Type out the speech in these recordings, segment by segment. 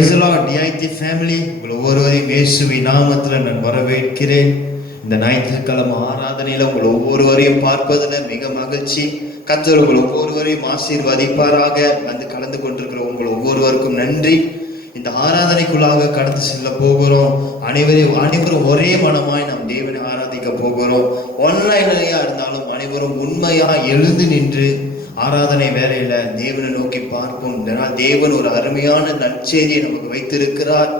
DIT family, உங்கள் ஒவ்வொருவரையும் இயேசுவின் நாமத்தில் நான் வரவேற்கிறேன். இந்த ஞாயிற்றுக்கிழமை ஆராதனையில உங்கள் ஒவ்வொருவரையும் பார்ப்பதில் மிக மகிழ்ச்சி. கர்த்தர் உங்கள் ஒவ்வொருவரையும் ஆசீர்வதிப்பாராக. வந்து கலந்து கொண்டிருக்கிற உங்கள் ஒவ்வொருவருக்கும் நன்றி. இந்த ஆராதனைக்குள்ளாக கடந்து செல்ல போகிறோம். அனைவரும் ஒரே மனமாய் நாம் தேவனை ஆராதிக்க போகிறோம். ஆன்லைன்லயா இருந்தாலும் அனைவரும் உண்மையா எழுந்து நின்று ஆராதனை வேலையில தேவனை நோக்கி பார்ப்போம். இதனால் தேவன் ஒரு அருமையான நற்செய்தியை நமக்கு வைத்திருக்கிறார்.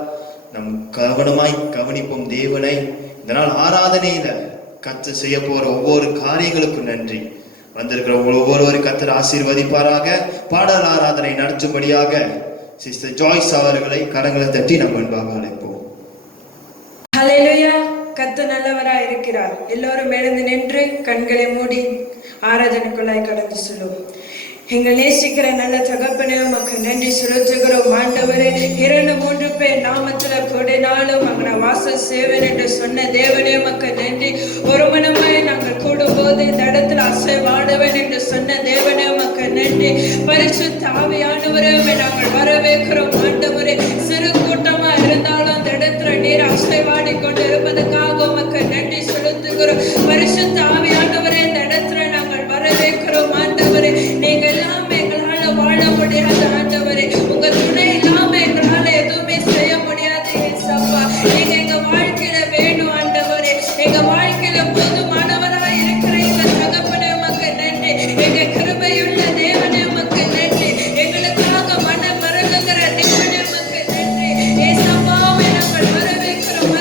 நம் கவனமாய் கவனிப்போம் தேவனை. இதனால் ஆராதனையில கத்து செய்ய போற ஒவ்வொரு காரியங்களுக்கும் நன்றி. வந்திருக்கிற ஒவ்வொருவரும் கத்தர் ஆசீர்வதிப்பாராக. பாடல் ஆராதனை நடத்தும்படியாக சிஸ்டர் ஜாய்ஸ் அவர்களை கரங்களை தட்டி நம்ம அன்பாக அழைப்போம். ஹல்லேலூயா. கர்த்தர் நல்லவராய் இருக்கிறார். எல்லோரும் எழுந்து நின்று கண்களை மூடி ஆராதனைக்குள்ளாய் கடந்து சொல்லுவோம். எங்கள் நேசிக்கிற நல்ல தகப்பனே, உமக்கு நன்றி செலுத்துகிறோம். ஆண்டவரே, 2-3 பேர் நாமத்துல கூடினாலும் அங்கே வாசல் சேவன் என்று சொன்ன தேவனே, உமக்கு நன்றி. ஒரு மனமாய் நாங்கள் கூடும்போது இந்த இடத்துல அசைவாடுவன் என்று சொன்ன தேவனே, உமக்கு நன்றி. பரிசுத்த ஆவியானவரே, நாங்கள் வரவேற்கிறோம். ஆண்டவரே, சிறு கூட்டமா இருந்தாலும் அந்த இடத்துல நீர் அசைவாடி கொண்டு இருப்பதற்காக உமக்கு நன்றி செலுத்துகிறோம். பரிசுத்த ஆவியானவரே, இந்த இடத்துல நாங்கள் வரவேற்கிறோம். ஆண்டவரே, நீங்க எல்லாமே எங்களால வாழ முடியாது. ஆண்டவரே, உங்க துணை இல்லாம எங்களால எதுவுமே செய்ய முடியாது. ஏசப்பா, நீங்க எங்க வாழ்க்கையில வேணும். ஆண்டவரே, எங்க வாழ்க்கையில போதுமானவராய் இருக்கிற எங்க தகப்பனே, உமக்கு நன்றி. எங்க கிருபையுள்ள தேவனே, உமக்கு நன்றி. எங்களுக்காக மனம் மறங்குகிற தேவனே, உமக்கு நன்றி. ஏசப்பாவை நாங்கள் வரவேற்கிறோம்.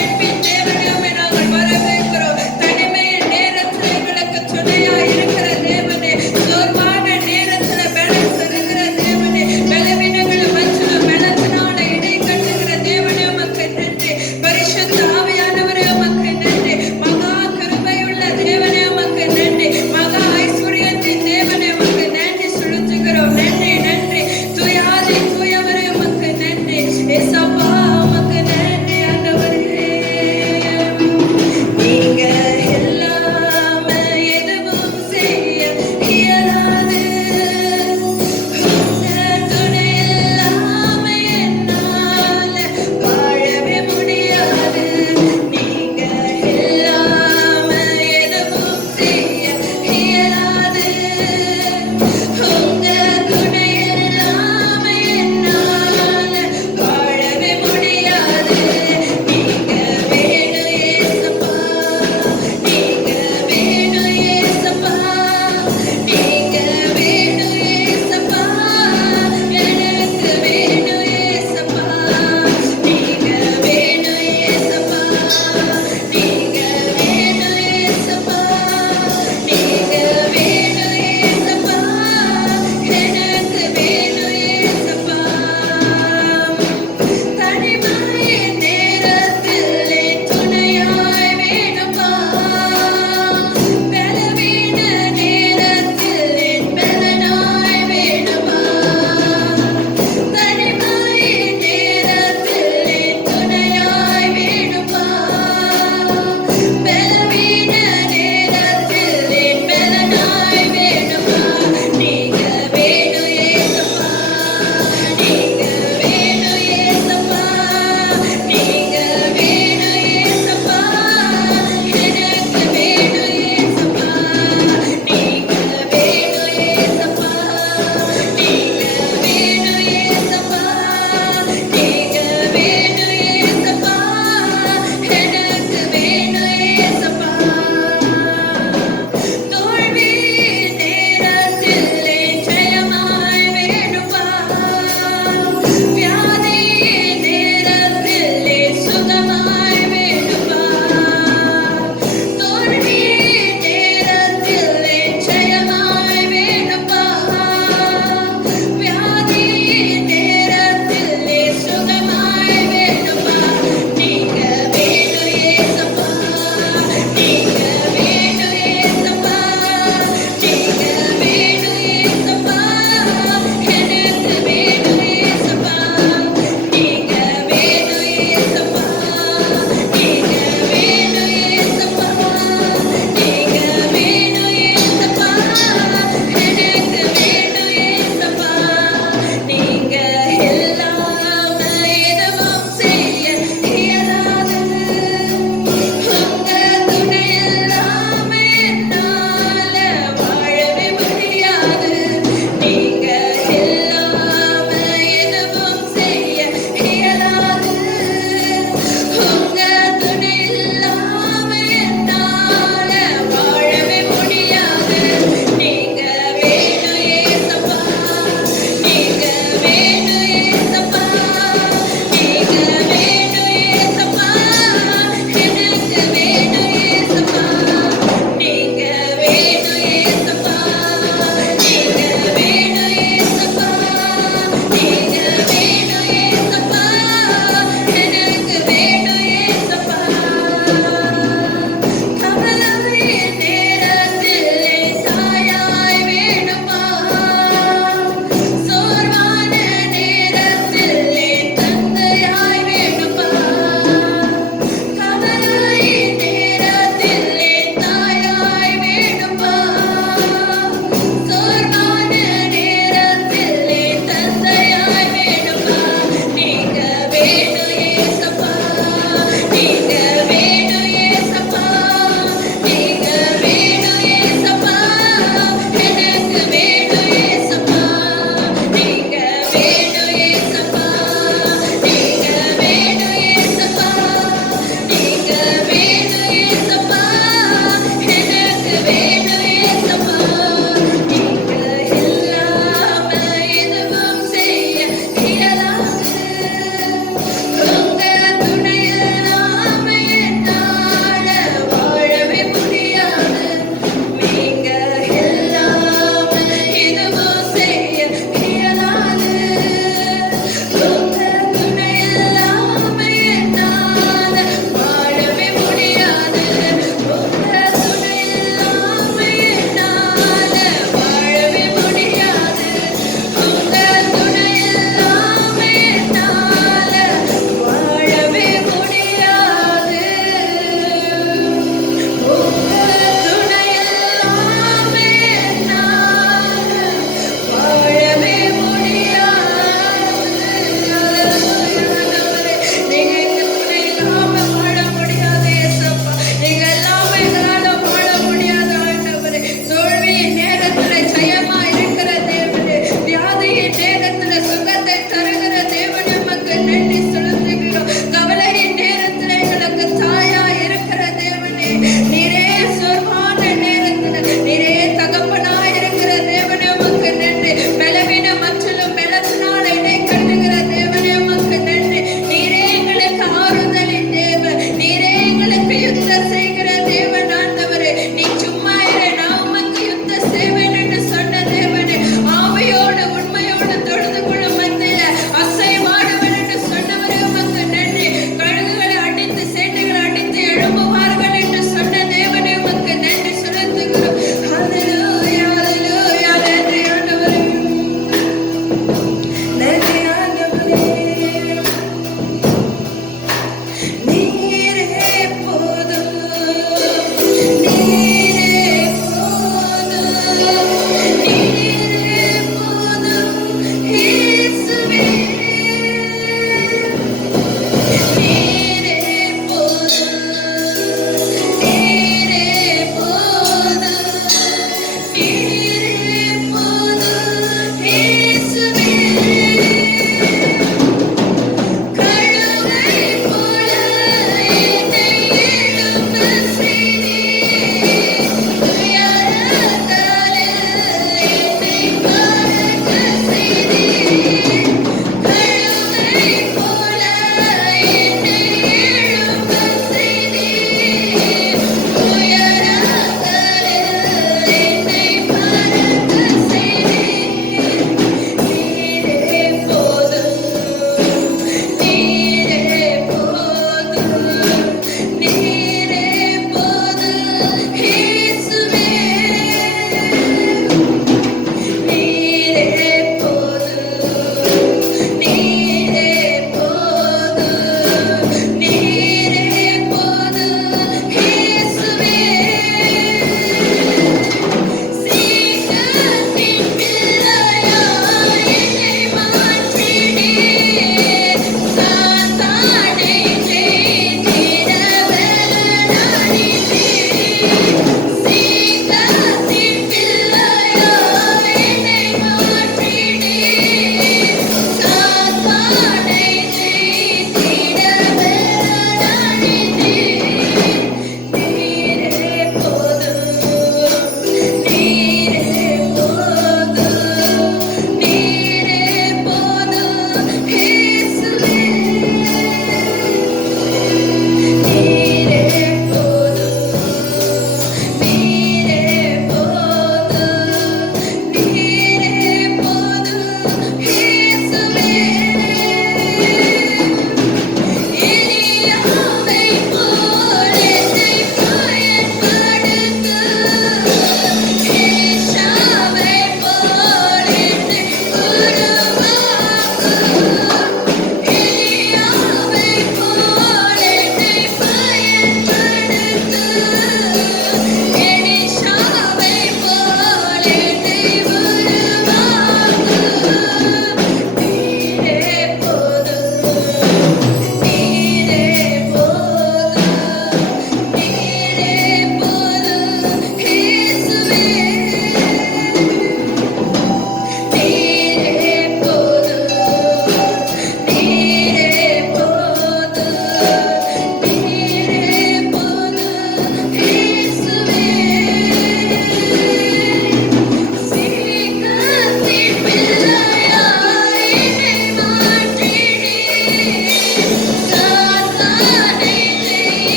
அன்பின் தேவனே, நாங்கள் வரவேற்கிறோம். தனிமையின் நேரத்தில் எங்களுக்கு துணையா இருக்கிற தேவனே, சோர்வான நேரத்துல பலன் தருகிற தேவனே, பலவீனங்களை மற்ற பலத்தினால இடை கட்டுகிற தேவனே, உமக்கு நன்றி. பரிசுத்த ஆவியானவரே, உமக்கு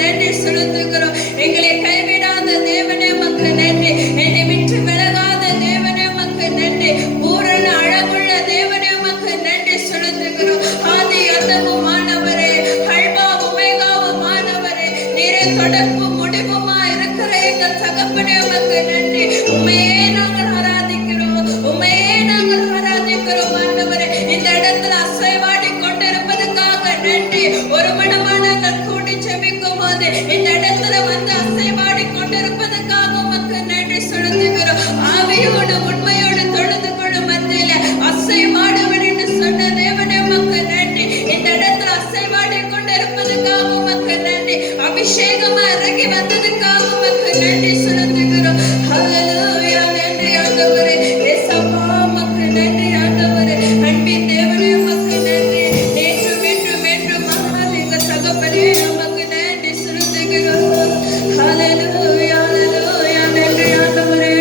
நன்றி செலுத்துகிறோம். எங்களை கைவிடாத தேவனே உமக்கு நன்றி. என்னை விட்டு விலகாத தேவனே உமக்கு நன்றி. பூரண அழகுள்ள தேவனே உமக்கு நன்றி செலுத்துகிறோம். ஆதி அந்தமுமானவரே, அல்பா ஒமேகாவுமானவரே, நீரே தொடர்பும் முடிவுமா இருக்கிற எங்கள் தகப்பனே உமக்கு நன்றி. உம்மையே நாங்கள் ஆராதிக்கிறோம், உம்மையே நாங்கள் ஆராதிக்கிறோம் ஆண்டவரே. இந்த இடத்துல அசைவாடி கொண்டிருப்பதற்காக நன்றி. ஒரு மனமான நாங்கள் கூடி ஜெபிக்கும் போது இந்த இடத்துல வந்து அசைவாடி கொண்டிருப்பதற்காக உமக்கு நன்றி செலுத்துகிறோம். ஆவியோடு உண்மையோடு தொழுது கொள்ளும் மத்தியில அசைவாடுவர் என்று சொன்ன தேவனே உமக்கு நன்றி. இந்த இடத்துல அசைவாடி கொண்டிருப்பதற்காக உமக்கு நன்றி. அபிஷேகமா இறங்கி வந்ததுக்காக உமக்கு நன்றி செலுத்துகிறோம். ஹல்லேலூயா. நன்றி ஆண்டவரே. இயேசப்பா உமக்கு நன்றி ஆண்டவரே. அன்பின் தேவனே உமக்கு நன்றி. நேற்றும் இன்றும் என்றும் மாறாத எங்கள் தகப்பனே உமக்கு நன்றி செலுத்துகிறோம். ஹல்லேலூயா. ஹல்லேலூயா. நன்றி ஆண்டவரே.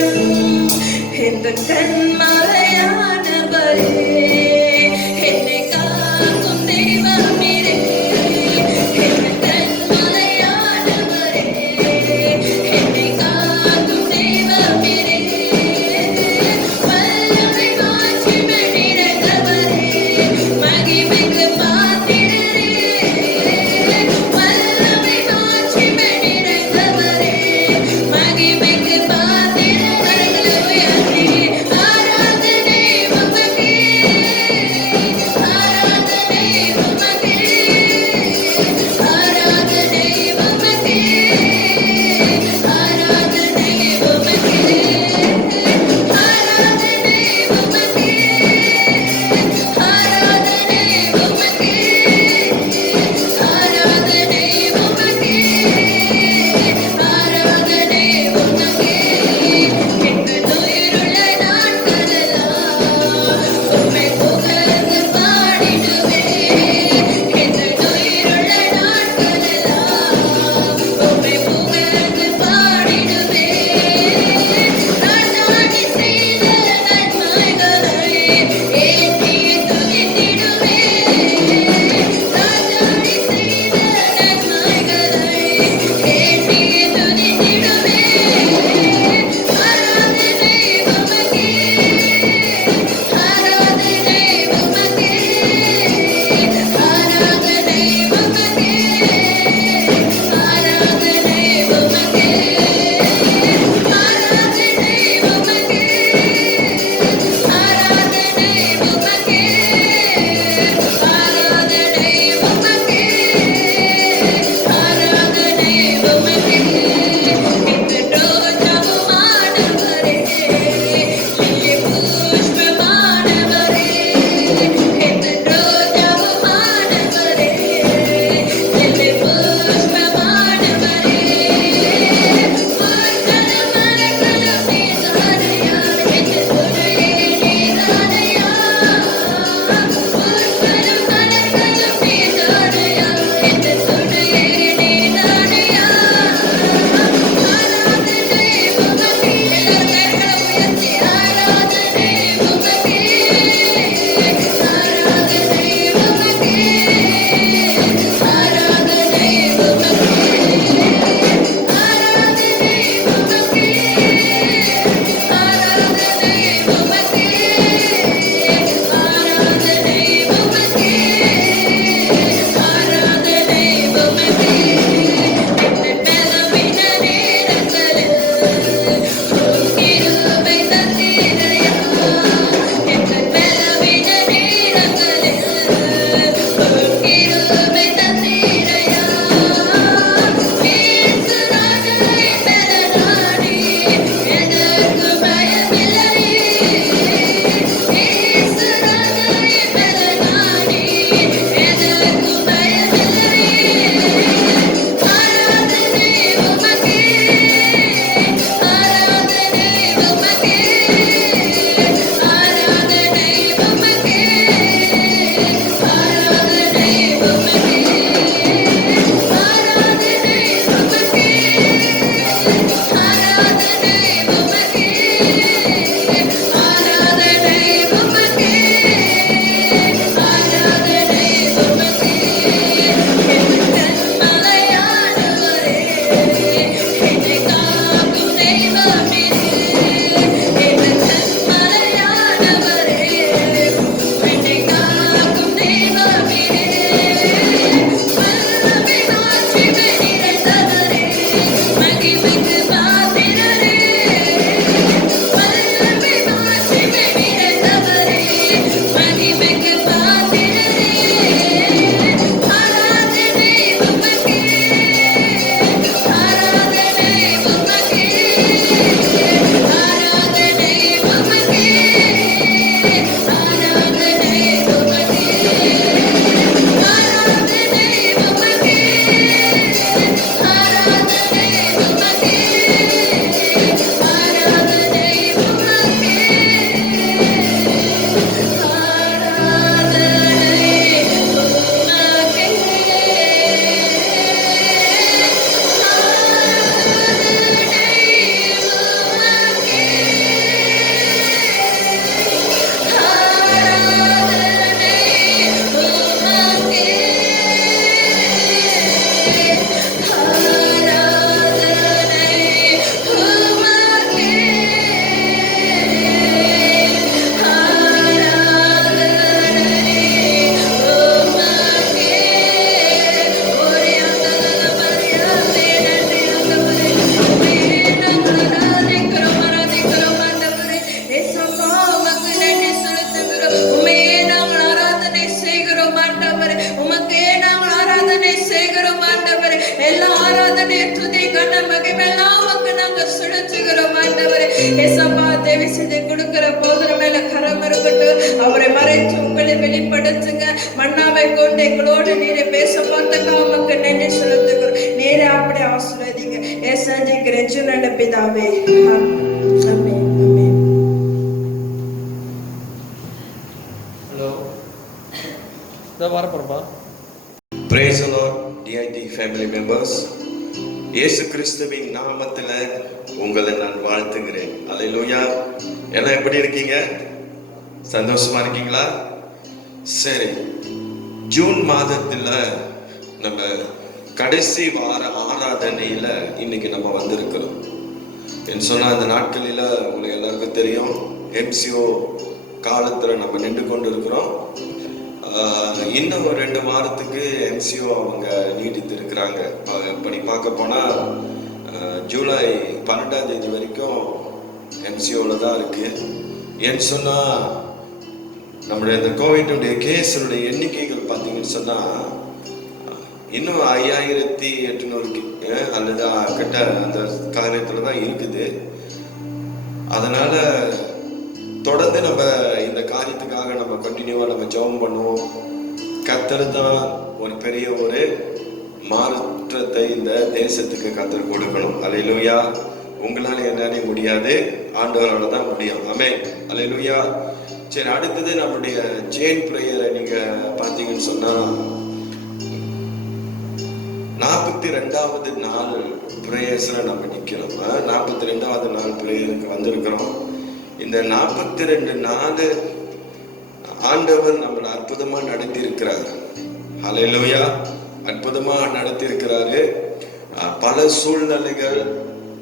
இந்த கண்மலையானவரே, என்னை காக்கும் தெய்வம் நீரே. இந்த கண்மலையானவரே, என்னை காக்கும் தெய்வம் நீரே. வல்லமை மாட்சிமை நிறைந்தவரே, மகிமைக்கு பாத்திரரே. வல்லமை மாட்சிமை நிறைந்தவரே, மகிமைக்கு பாத்திரரே. உயர்த்தி ஆராதனை உமக்கே, ஆராதனை உமக்கே, ஆராதனை உமக்கே, ஆராதனை உமக்கே, ஆராதனை உமக்கே, ஆராதனை உமக்கே, ஆராதனை உமக்கே, ஆராதனை உமக்கே. எங்கள் உயிருள்ள நாட்களெல்லாம் உம்மை புகழ்ந்து பாடிடுவேன். எங்கள் உயிருள்ள நாட்களெல்லாம் உம்மை புகழ்ந்து பாடிடுவேன். ராஜாணி செய்த நன்மைகளை ஏற்றி துதித்திடுவேன். ராஜாணி செய்த நன்மைகளை ஏற்றி துதித்திடுவேன். ஆராதனை உமக்கே, ஆராதனை உமக்கே, ஆராதனை உமக்கே, ஆராதனை உமக்கே, ஆராதனை உமக்கே, ஆராதனை உமக்கே, ஆராதனை உமக்கே, ஆராதனை உமக்கே. இந்த ரோஜாவுமானவரே, லில்லி புஷ்பமானவரே, இந்த ரோஜாவுமானவரே, லில்லி புஷ்பமானவரே. மரகதம் மரகதம் நீதானையா, என் துணையே நீதானையா. மரகதம் மரகதம் நீதானையா, என் துணையே நீதானையா. ஆராதனை உமக்கே. எல்லாரும் கரங்களை உயர்த்தி ஆராதனை உமக்கே, ஆராதனை உமக்கே, ஆராதனை உமக்கே, ஆராதனை உமக்கே, ஆராதனை உமக்கே, ஆராதனை உமக்கே, ஆராதனை உமக்கே. எங்கள் பலவீன நேரங்களில் உம் கிருபை தந்தீரையா. எங்கள் பலவீன நேரங்களில் உம் கிருபை தந்தீரையா. இயேசு ராஜனை பலனாடி எதற்கு பயமில்லையே. இயேசு ராஜனை பலனாடி எதற்கு பயமில்லையே. ஆராதனை உமக்கே, ஆராதனை உமக்கே, ஆராதனை உமக்கே, ஆராதனை உமக்கே. எல்லா ஆராதனை துதி கன மகிமெல்லாம் உமக்கு நாங்க செலுத்துகிறோம் ஆண்டவரே. ஏசப்பா தேவி செய்து கொடுக்கிற போதன மேல கரம் இருக்கட்டும். அவரை மறைத்து உங்களை வெளிப்படுத்துங்க. மன்னாவை கொண்டு எங்களோடு நீரை பேச பார்த்தக்கா உமக்கு நன்றி செலுத்துகிறோம். நீரை அப்படி ஆசீர்வதிங்க. ஏசாஜிக்கிறேன் சுனட பிதாவே. ஆமென். ஹலோ, இதை வரப்போறப்பா. Praise the Lord, DIT family members. இயேசு கிறிஸ்துவின் நாமத்தில் உங்களை நான் வாழ்த்துகிறேன். அல்லேலூயா. எல்லாம் எப்படி இருக்கீங்க? சந்தோஷமா இருக்கீங்களா? சரி, ஜூன் மாதத்தில் நம்ம கடைசி வார ஆராதனையில் இன்னைக்கு நம்ம வந்திருக்கிறோம். என்று சொன்னால் இந்த நாட்களில் உங்களுக்கு எல்லாருக்கும் தெரியும், MCO காலத்தில் நம்ம நின்று கொண்டு இருக்கிறோம். இன்னும் 2 வாரத்துக்கு MCO அவங்க நீடித்து இருக்கிறாங்க. இப்படி பார்க்க போனால் ஜூலை 12ஆம் தேதி வரைக்கும் MCOவில் தான் இருக்குது. ஏன்னு சொன்னால் நம்முடைய இந்த கோவிட்டுடைய கேஸுடைய எண்ணிக்கைகள் பார்த்தீங்கன்னு சொன்னால் இன்னும் 5800 அல்லது கிட்ட அந்த காரியத்தில் தான் இருக்குது. அதனால் தொடர்ந்து நம்ம இந்த காரியத்துக்காக நம்ம கண்டினியூவாக நம்ம ஜெபம் பண்ணுவோம். கர்த்தர் தான் ஒரு பெரிய ஒரு மாற்றத்தை இந்த தேசத்துக்கு கர்த்தர் கொடுக்கணும். அல்லேலூயா. உங்களால் என்னாலே முடியாது, ஆண்டவரால் தான் முடியும். ஆமென். அல்லேலூயா. சரி, அடுத்தது நம்முடைய ஜெயின் பிரேயரை நீங்கள் பார்த்தீங்கன்னு சொன்னால் 42வது நாள் பிரேயர்ஸில் நம்ம நிற்கிறோம். 42வது நாள் பிரேயருக்கு வந்திருக்கிறோம். இந்த 42 நாள் ஆண்டவர் நம்மளை அற்புதமா நடத்தி இருக்கிறார். ஹல்லேலூயா. அற்புதமா நடத்தி இருக்கிறாரு. பல சூழ்நிலைகள்,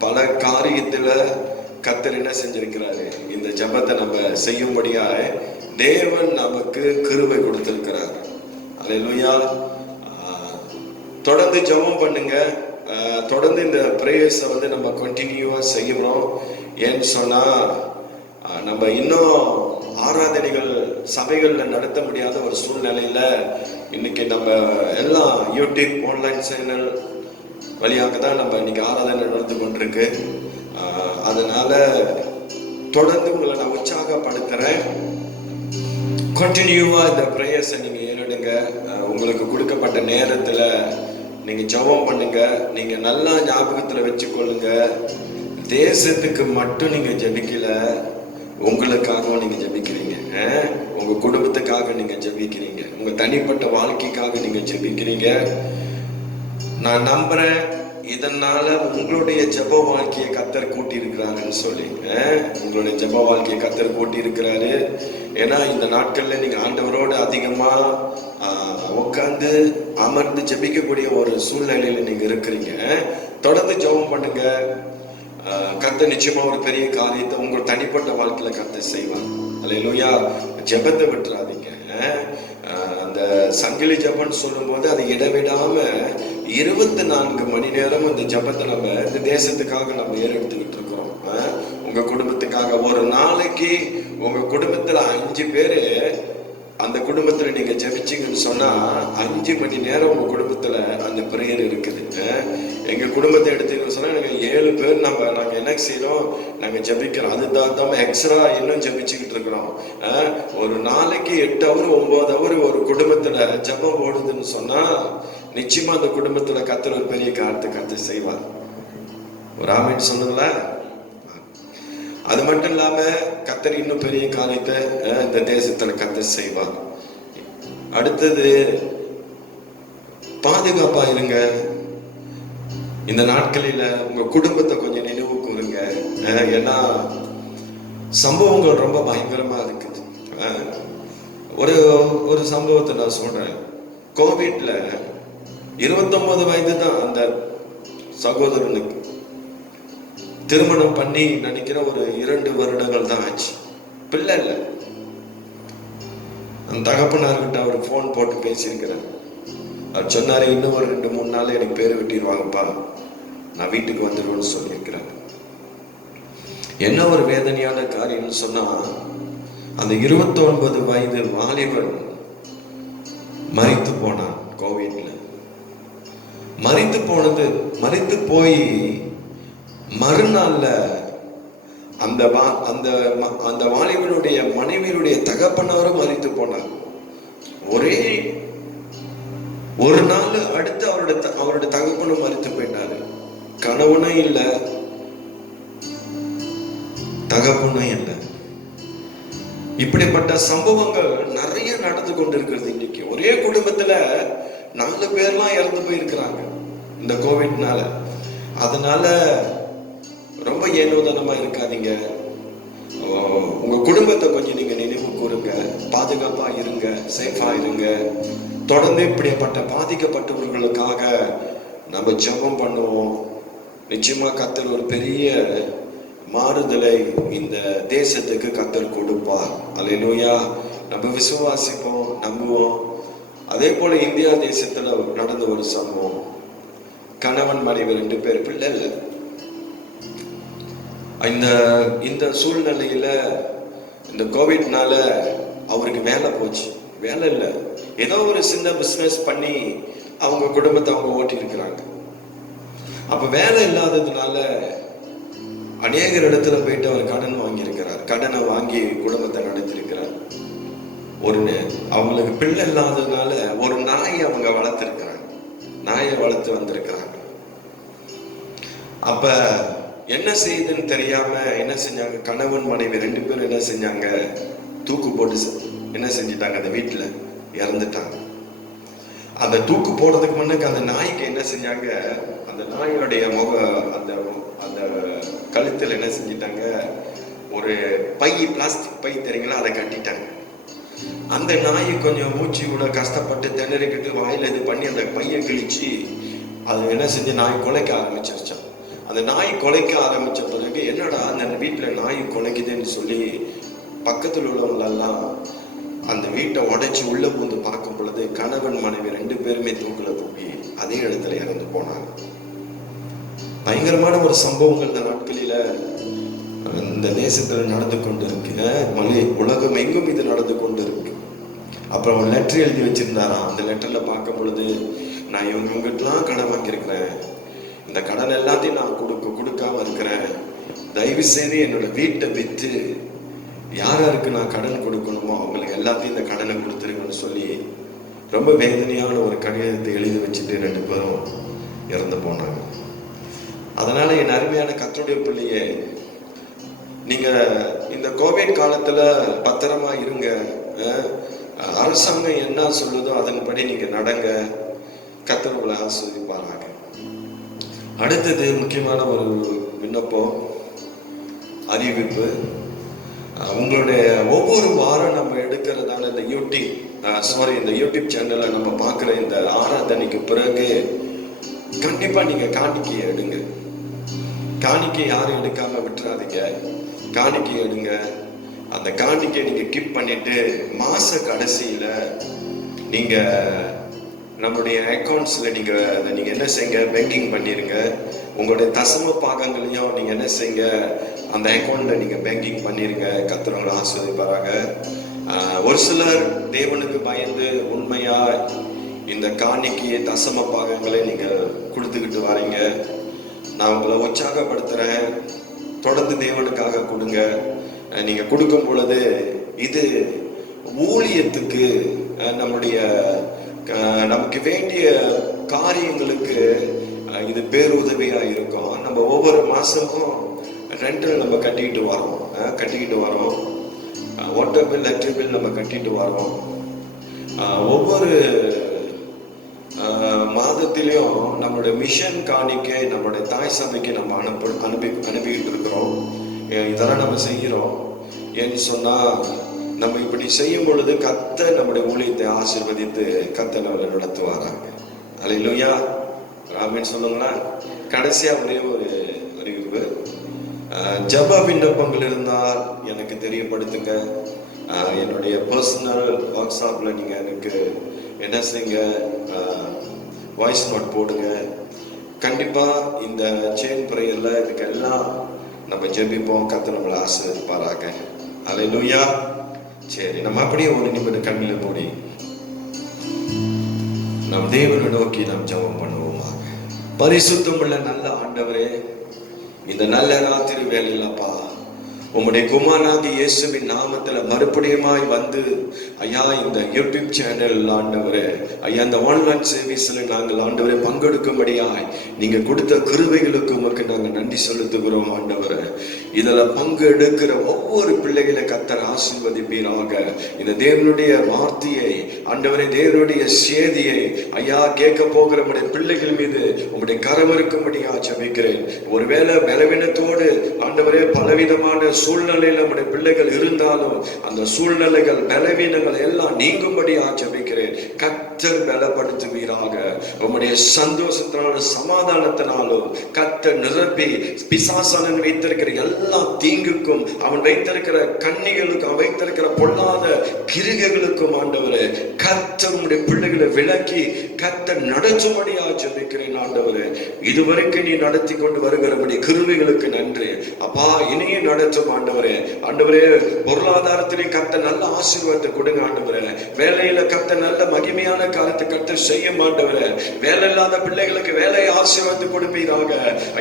பல காரியத்துல கர்த்தர் என்ன செஞ்சிருக்கிறாரு, இந்த ஜெபத்தை நம்ம செய்யும்படியாக தேவன் நமக்கு கிருபை கொடுத்திருக்கிறார். ஹல்லேலூயா. தொடர்ந்து ஜெபம் பண்ணுங்க. தொடர்ந்து இந்த பிரேயர்ஸை வந்து நம்ம கண்டினியூவா செய்யணும். ஏன்னு சொன்னா நம்ம இன்னும் ஆராதனைகள் சபைகளில் நடத்த முடியாத ஒரு சூழ்நிலையில் இன்னைக்கு நம்ம எல்லாம் யூடியூப் ஆன்லைன் சேனல் வழியாக தான் நம்ம இன்னைக்கு ஆராதனை நடந்து கொண்டிருக்கு. அதனால தொடர்ந்து உங்களை நான் உற்சாகப்படுத்துகிறேன். கண்டினியூவாக இந்த ப்ரேயர்ஸை நீங்கள் ஏறிடுங்க. உங்களுக்கு கொடுக்கப்பட்ட நேரத்தில் நீங்கள் ஜெபம் பண்ணுங்க. நீங்கள் நல்லா ஞாபகத்தில் வச்சுக்கொள்ளுங்க, தேசத்துக்கு மட்டும் நீங்கள் ஜெபிக்கல, உங்களுக்காகவும் நீங்க ஜெபிக்கிறீங்க. உங்க குடும்பத்துக்காக நீங்க ஜெபிக்கிறீங்க, உங்க தனிப்பட்ட வாழ்க்கைக்காக நீங்க ஜெபிக்கிறீங்க. நான் நம்புறேன் இதனால உங்களுடைய ஜெப வாழ்க்கையை கர்த்தர் கூட்டி இருக்கிறாருன்னு சொல்லி. உங்களுடைய ஜெப வாழ்க்கையை கர்த்தர் கூட்டி இருக்கிறாரு. ஏன்னா இந்த நாட்கள்ல நீங்க ஆண்டவரோடு அதிகமா உட்கார்ந்து அமர்ந்து ஜெபிக்கக்கூடிய ஒரு சூழ்நிலையில நீங்க இருக்கிறீங்க. தொடர்ந்து ஜெபம் பண்ணுங்க. கர்த்தர் நிச்சயமா ஒரு பெரிய காரியத்தை உங்க தனிப்பட்ட வாழ்க்கையில கர்த்தர் செய்வார். அல்லேலூயா. ஜெபத்தை விட்டுறாதீங்க. அந்த சங்கிலி ஜெபம்னு சொல்லும் போது அது இடைவிடாம 24 மணி நேரம் இந்த ஜெபத்தை நம்ம இந்த தேசத்துக்காக நம்ம ஏறெடுத்துக்கிட்டு இருக்கிறோம். உங்க குடும்பத்துக்காக ஒரு நாளைக்கு உங்க குடும்பத்துல 5 பேரு அந்த குடும்பத்துல நீங்க ஜெபிச்சீங்கன்னு சொன்னா 5 மணி நேரம் உங்க குடும்பத்துல அந்த பிரேயர் இருக்குது. எங்க குடும்பத்தை எடுத்தீங்கன்னு சொன்னா நாங்க 7 பேர் நாங்க என்ன செய்யறோம், நாங்க ஜெபிக்கிறோம். அதுதான் எக்ஸ்ட்ரா இன்னும் ஜெபிச்சுக்கிட்டு இருக்கிறோம். ஒரு நாளைக்கு 8 ஹவர் 9 ஹவர் ஒரு குடும்பத்துல ஜெபம் ஓடுதுன்னு சொன்னா நிச்சயமா அந்த குடும்பத்துல கர்த்தர் ஒரு பெரிய காரியத்தை கர்த்தர் செய்வார். ஒரு ஆமென் சொல்லுங்களா? அது மட்டும் இல்லாம கர்த்தர் இன்னும் பெரிய காரியத்தை இந்த தேசத்துல கர்த்தர் செய்வார். அடுத்தது பாதுகாப்பா இருங்க. இந்த நாட்களில உங்க குடும்பத்தை கொஞ்சம் நினைவு கூறுங்க. ஏன்னா சம்பவங்கள் ரொம்ப பயங்கரமா இருக்குது. ஒரு சம்பவத்தை நான் சொல்றேன். கோவிட்ல 29 வயது தான் அந்த சகோதரனுக்கு. திருமணம் பண்ணி நினைக்கிற ஒரு 2 வருடங்கள் தான் ஆச்சு. பிள்ளை இல்லை. அந்த தகப்பனார்கிட்ட அவர் போன் போட்டு பேசியிருக்கிறார். அவர் சொன்னாரு, இன்னும் ஒரு 2-3 நாள் எனக்கு பேர் வெட்டிடுவாங்கப்பா, நான் வீட்டுக்கு வந்துடுவேன்னு சொல்லியிருக்கிறார். என்ன ஒரு வேதனையான காரியம்னு சொன்னா, அந்த 29 வயது வாலிபன் மரித்து போனான் கோவிட்ல. மரித்து போய் மறுநாள்ல அந்த அந்த வாலிபனுடைய மனைவியுடைய தகப்பனாரும் மரித்து போனார். ஒரே ஒரு நாள் அடுத்து அவருடைய தகப்பனும் மரித்து போயிட்டாரு. கணவனும் இல்ல, தகப்பனும் இல்லை. இப்படிப்பட்ட சம்பவங்கள் நிறைய நடந்து கொண்டிருக்கிறது. இன்னைக்கு ஒரே குடும்பத்துல 4 பேர்லாம் இறந்து போயிருக்கிறாங்க இந்த கோவிட்னால. அதனால ரொம்ப ஏனோதானமா இருக்காதீங்க. உங்க குடும்பத்தை கொஞ்சம் நீங்க நினைவு கூறுங்க, பாதுகாப்பா இருங்க, சேஃபா இருங்க. தொடர்ந்து இப்படிப்பட்ட பாதிக்கப்பட்டவர்களுக்காக நம்ம ஜெபம் பண்ணுவோம். நிச்சயமா கர்த்தர் ஒரு பெரிய மாறுதலை இந்த தேசத்துக்கு கர்த்தர் கொடுப்பார். அல்லேலூயா. நம்ம விசுவாசிப்போம், நம்புவோம். அதே போல இந்தியா தேசத்துல நடந்த ஒரு சம்பவம். கணவன் மனைவி 2 பேர், பிள்ளை இல்லை. இந்த சூழ்நிலையில இந்த கோவிட்னால அவருக்கு வேலை போச்சு. வேலை இல்லை, ஏதோ ஒரு சின்ன பிசினஸ் பண்ணி அவங்க குடும்பத்தை அவங்க ஓட்டி இருக்கிறாங்க. அப்ப வேலை இல்லாததுனால அநேகர் இடத்துல போயிட்டு அவர் கடன் வாங்கியிருக்கிறார். கடனை வாங்கி குடும்பத்தை நடத்திருக்கிறார். அவங்களுக்கு பிள்ளை இல்லாததுனால ஒரு நாயை அவங்க வளர்த்திருக்கிறாங்க. நாயை வளர்த்து வந்திருக்கிறாங்க. அப்ப என்ன செய்யுதுன்னு தெரியாம என்ன செஞ்சாங்க, கணவன் மனைவி 2 பேரும் என்ன செஞ்சாங்க, தூக்கு போட்டு என்ன செஞ்சிட்டாங்க, அந்த வீட்டுல இறந்துட்டாங்க. அந்த தூக்கு போடுறதுக்கு முன்னுக்கு அந்த நாய்க்கு என்ன செஞ்சாங்க, அந்த நாயோடைய அந்த கழுத்துல என்ன செஞ்சிட்டாங்க, ஒரு பை, பிளாஸ்டிக் பை தெரியுங்களா, அதை கட்டிட்டாங்க. அந்த நாய் கொஞ்சம் மூச்சு கூட கஷ்டப்பட்டு திணறிக்கிட்டு வாயில இது பண்ணி அந்த பையை கிழிச்சு அது என்ன செஞ்சு நாய் குலைக்க ஆரம்பிச்சிருச்சான். அந்த நாய் குலைக்க ஆரம்பிச்ச பிறகு என்னடா அந்த வீட்டுல நாய் குலைக்குதுன்னு சொல்லி பக்கத்தில் உள்ளவங்களெல்லாம் அந்த வீட்டை உடைச்சு உள்ள பூந்து பார்க்கும் பொழுது கணவன் மனைவி 2 பேருமே தூக்குல தூக்கி அதே இடத்துல இறந்து போனாங்க. பயங்கரமான ஒரு சம்பவங்கள் இந்த நாட்களில இந்த தேசத்துல நடந்து கொண்டு இருக்கு. உலகம் எங்கும் இது நடந்து கொண்டு இருக்கு. அப்புறம் ஒரு லெட்டர் எழுதி வச்சிருந்தாராம். அந்த லெட்டர்ல பார்க்கும் பொழுது, நான் இவங்ககிட்டலாம் கடன் வாங்கியிருக்கிறேன், இந்த கடன் எல்லாத்தையும் நான் கொடுக்காம இருக்கிறேன், தயவு செய்து என்னோட வீட்டை விற்று யாருக்கு நான் கடன் கொடுக்கணுமோ அவங்களுக்கு எல்லாத்தையும் இந்த கடனை கொடுத்துருங்கன்னு சொல்லி ரொம்ப வேதனையான ஒரு கடிதத்தை எழுதி வச்சுட்டு 2 பேரும் இறந்து போனாங்க. அதனால என் அருமையான கர்த்தருடைய பிள்ளையே, நீங்க இந்த கோவிட் காலத்துல பத்திரமா இருங்க. அரசாங்கம் என்ன சொல்லுதோ அதன்படி நீங்க நடங்க. கர்த்தர் உங்களை ஆசீர்வதிப்பாராக. அடுத்தது முக்கியமான ஒரு விண்ணப்பம், அறிவிப்பு. உங்களுடைய ஒவ்வொரு வாரம் நம்ம எடுக்கிறதான இந்த யூடியூப் சேனல்ல நம்ம பார்க்குற இந்த ஆராதனைக்கு பிறகு கண்டிப்பா நீங்க காணிக்கை எடுங்க. காணிக்கை யாரும் எடுக்காம விட்டுறாதீங்க. காணிக்கை எடுங்க. அந்த காணிக்கை நீங்க கிப் பண்ணிட்டு மாச கடைசியில நீங்க நம்முடைய அக்கௌண்ட்ஸ்ல நீங்க என்ன செய்யுங்க, பேங்கிங் பண்ணிருங்க. உங்களுடைய தசம பாகங்களையும் நீங்க என்ன செய்யுங்க, அந்த அக்கௌண்ட்ல நீங்க பேங்கிங் பண்ணிருங்க. கர்த்தர் ஆசீர்வதிப்பாராக. ஒரு சிலர் தேவனுக்கு பயந்து உண்மையா இந்த காணிக்கையை தசம பாகங்களை நீங்க கொடுத்துக்கிட்டு வரீங்க. நான் உங்களை உற்சாகப்படுத்துறேன். தொடர்ந்து தேவனுக்காக கொடுங்க. நீங்க கொடுக்கும் பொழுது இது ஊழியத்துக்கு நமக்கு வேண்டிய காரியங்களுக்கு இது பேருதவியா இருக்கும். நம்ம ஒவ்வொரு மாசமும் ரெண்டல் நம்ம கட்டிக்கிட்டு வரோம். வாட்டர் பில், எலக்ட்ரிக் பில் நம்ம கட்டிட்டு வரோம். ஒவ்வொரு மாதத்திலையும் நம்மளுடைய மிஷன் காணிக்கை நம்மளுடைய தாய் சபைக்கு நம்ம அனுப்பிக்கிட்டு இருக்கிறோம். இதெல்லாம் நம்ம செய்கிறோம். ஏன்னு சொன்னா நம்ம இப்படி செய்யும் பொழுது கர்த்தர் நம்முடைய ஊழியத்தை ஆசீர்வதித்து கர்த்தர் நம்மளை நடத்துவாராங்க. அல்லேலூயா, ஆமென் சொல்லுங்களா. கடைசியா ஒரே ஒரு அறிவிப்பு, ஜப விண்ணப்பங்கள் இருந்தால் எனக்கு தெரியப்படுத்துங்க. என்னுடைய பர்சனல் வாட்ஸ்அப்ல நீங்க எனக்கு என்ன செய்யுங்க, வாய்ஸ் நோட் போடுங்க. கண்டிப்பா இந்த செயின் பிரேயர்ல இதுக்கெல்லாம் நம்ம ஜெபிப்போம். கர்த்தர் நம்மளை ஆசீர்வதிப்பாராக. அல்லேலூயா. சரி, நம்ம அப்படியே ஒரு நிமிடம் கண்ணில் மூடி நம் தேவனை நோக்கி நாம் ஜெபம் பண்ணுவோமாக. பரிசுத்தமுள்ள நல்ல ஆண்டவரே, இந்த நல்ல ராத்திரி வேலையிலப்பா உம்முடைய குமாரனாகிய இயேசுவின் நாமத்துல மறுபடியுமாய் வந்து ஐயா இந்த யூடியூப் சேனல் ஆண்டவரே, ஐயா இந்த ஆன்லைன் சர்வீஸ்ல நாங்கள் ஆண்டவரை பங்கெடுக்கும்படியாய் நீங்க கொடுத்த கிருபைகளுக்கு உமக்கு நாங்கள் நன்றி செலுத்துகிறோம் ஆண்டவரே. இதுல பங்கு எடுக்கிற ஒவ்வொரு பிள்ளைகளை கர்த்தர் ஆசீர்வதிப்பீராக. இந்த தேவனுடைய வார்த்தையை ஆண்டவரே, தேவனுடைய செய்தியை ஐயா கேட்க போகிற உடைய பிள்ளைகள் மீது உங்களுடைய கரம் இருக்கும்படியா ஜெபிக்கிறேன். ஒருவேளை பலவீனத்தோடு ஆண்டவரே பலவிதமான சூழ்நிலையில நம்முடைய பிள்ளைகள் இருந்தாலும் அந்த சூழ்நிலைகள் பலவீனங்கள் எல்லாம் நீங்கும்படியா ஜெபிக்கிறேன். கர்த்தர் பலப்படுத்துவீராக. உம்முடைய சந்தோஷத்தினாலும் சமாதானத்தினாலும் கர்த்தர் நிரப்பி பிசாசானன் வைத்திருக்கிற எல்லா தீங்குக்கும், அவன் வைத்திருக்கிற கண்ணிகளுக்கும், அவன் வைத்திருக்கிற பொல்லாத கிருகைகளுக்கும் ஆண்டவரே கர்த்தர் உம்முடைய பிள்ளைகளை விலக்கி கர்த்தர் நடத்தும்படியா ஜெபிக்கிறேன் ஆண்டவரே. இதுவரைக்கும் நீ நடத்தி கொண்டு வருகிறபடி கிருபைகளுக்கு நன்றி அப்பா. இனியும் நடத்தும் ஆண்டவரே. ஆண்டவரே, பொருளாதாரத்திலே கர்த்தர் நல்ல ஆசீர்வாதத்தை கொடுங்க ஆண்டவரே. வேலையில கர்த்தர் நல்ல மகிமையான காரியத்தை கர்த்தர் செய்யும் ஆண்டவரே. வேலை இல்லாத பிள்ளைகளுக்கு வேலையை ஆசீர்வாதத்தை கொடுப்பீராக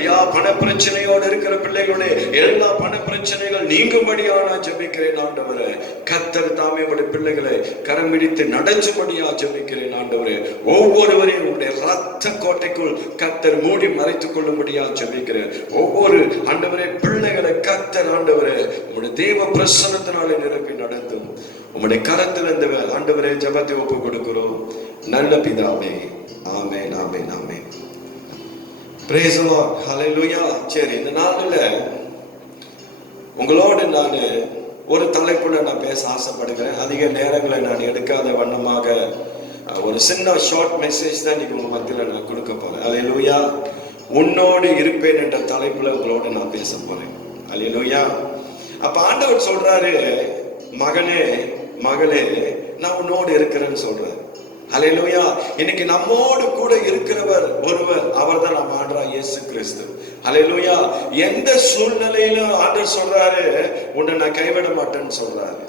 ஐயா. பண பிரச்சனையோடு இருக்கிற பிள்ளைகளுடைய எல்லா பண பிரச்சனைகள் நீங்கும்படியா நான் ஜெபிக்கிறேன் ஆண்டவரே. கர்த்தர் தாமே உடைய பிள்ளைகளை கரம் பிடித்து நடத்தும்படியா ஜெபிக்கிறேன் ஆண்டவரே. ஒவ்வொருவரையும் உடைய ரத்த கோட்டைக்குள் கர்த்தர் மூடி மறைத்துக் கொள்ளும்படியா ஜெபிக்கிறேன். ஒவ்வொரு ஆண்டவரே பிள்ளைகளை கர்த்தர் ஆண்டவரே உம்முடைய தேவ பிரசன்னத்தினாலே நிரப்பி நடத்தும். உம்முடைய கரத்தில் இந்த ஆண்டவரே ஜெபத்தை ஒப்பு கொடுக்கிறோம் நல்ல பிதாவே. ஆமென், ஆமென், ஆமென். Praise the Lord. ஹல்லேலூயா. சரி, இந்த நாளில் உங்களோடு நான் ஒரு தலைப்புல நான் பேச ஆசைப்படுகிறேன். அதிக நேரங்களை நான் எடுக்காத வண்ணமாக ஒரு சின்ன ஷார்ட் மெசேஜ் தான் இன்னைக்கு உங்க மத்தியில் நான் கொடுக்க போறேன். ஹல்லேலூயா. உன்னோடு இருப்பேன் என்ற தலைப்புல உங்களோட நான் பேச போறேன். ஹல்லேலூயா. அப்ப ஆண்டவர் சொல்றாரு, மகனே மகளே நான் உன்னோடு இருக்கிறேன்னு சொல்றாரு. ஹல்லேலூயா. இன்னைக்கு நம்மோடு கூட இருக்கிறவர் ஒருவர், அவர் தான் நம்ம ஆண்டவராகிய இயேசு கிறிஸ்து. ஹல்லேலூயா. எந்த சூழ்நிலையிலும் ஆண்டவர் சொல்றாரு, உன்னை நான் கைவிட மாட்டேன்னு சொல்றாரு.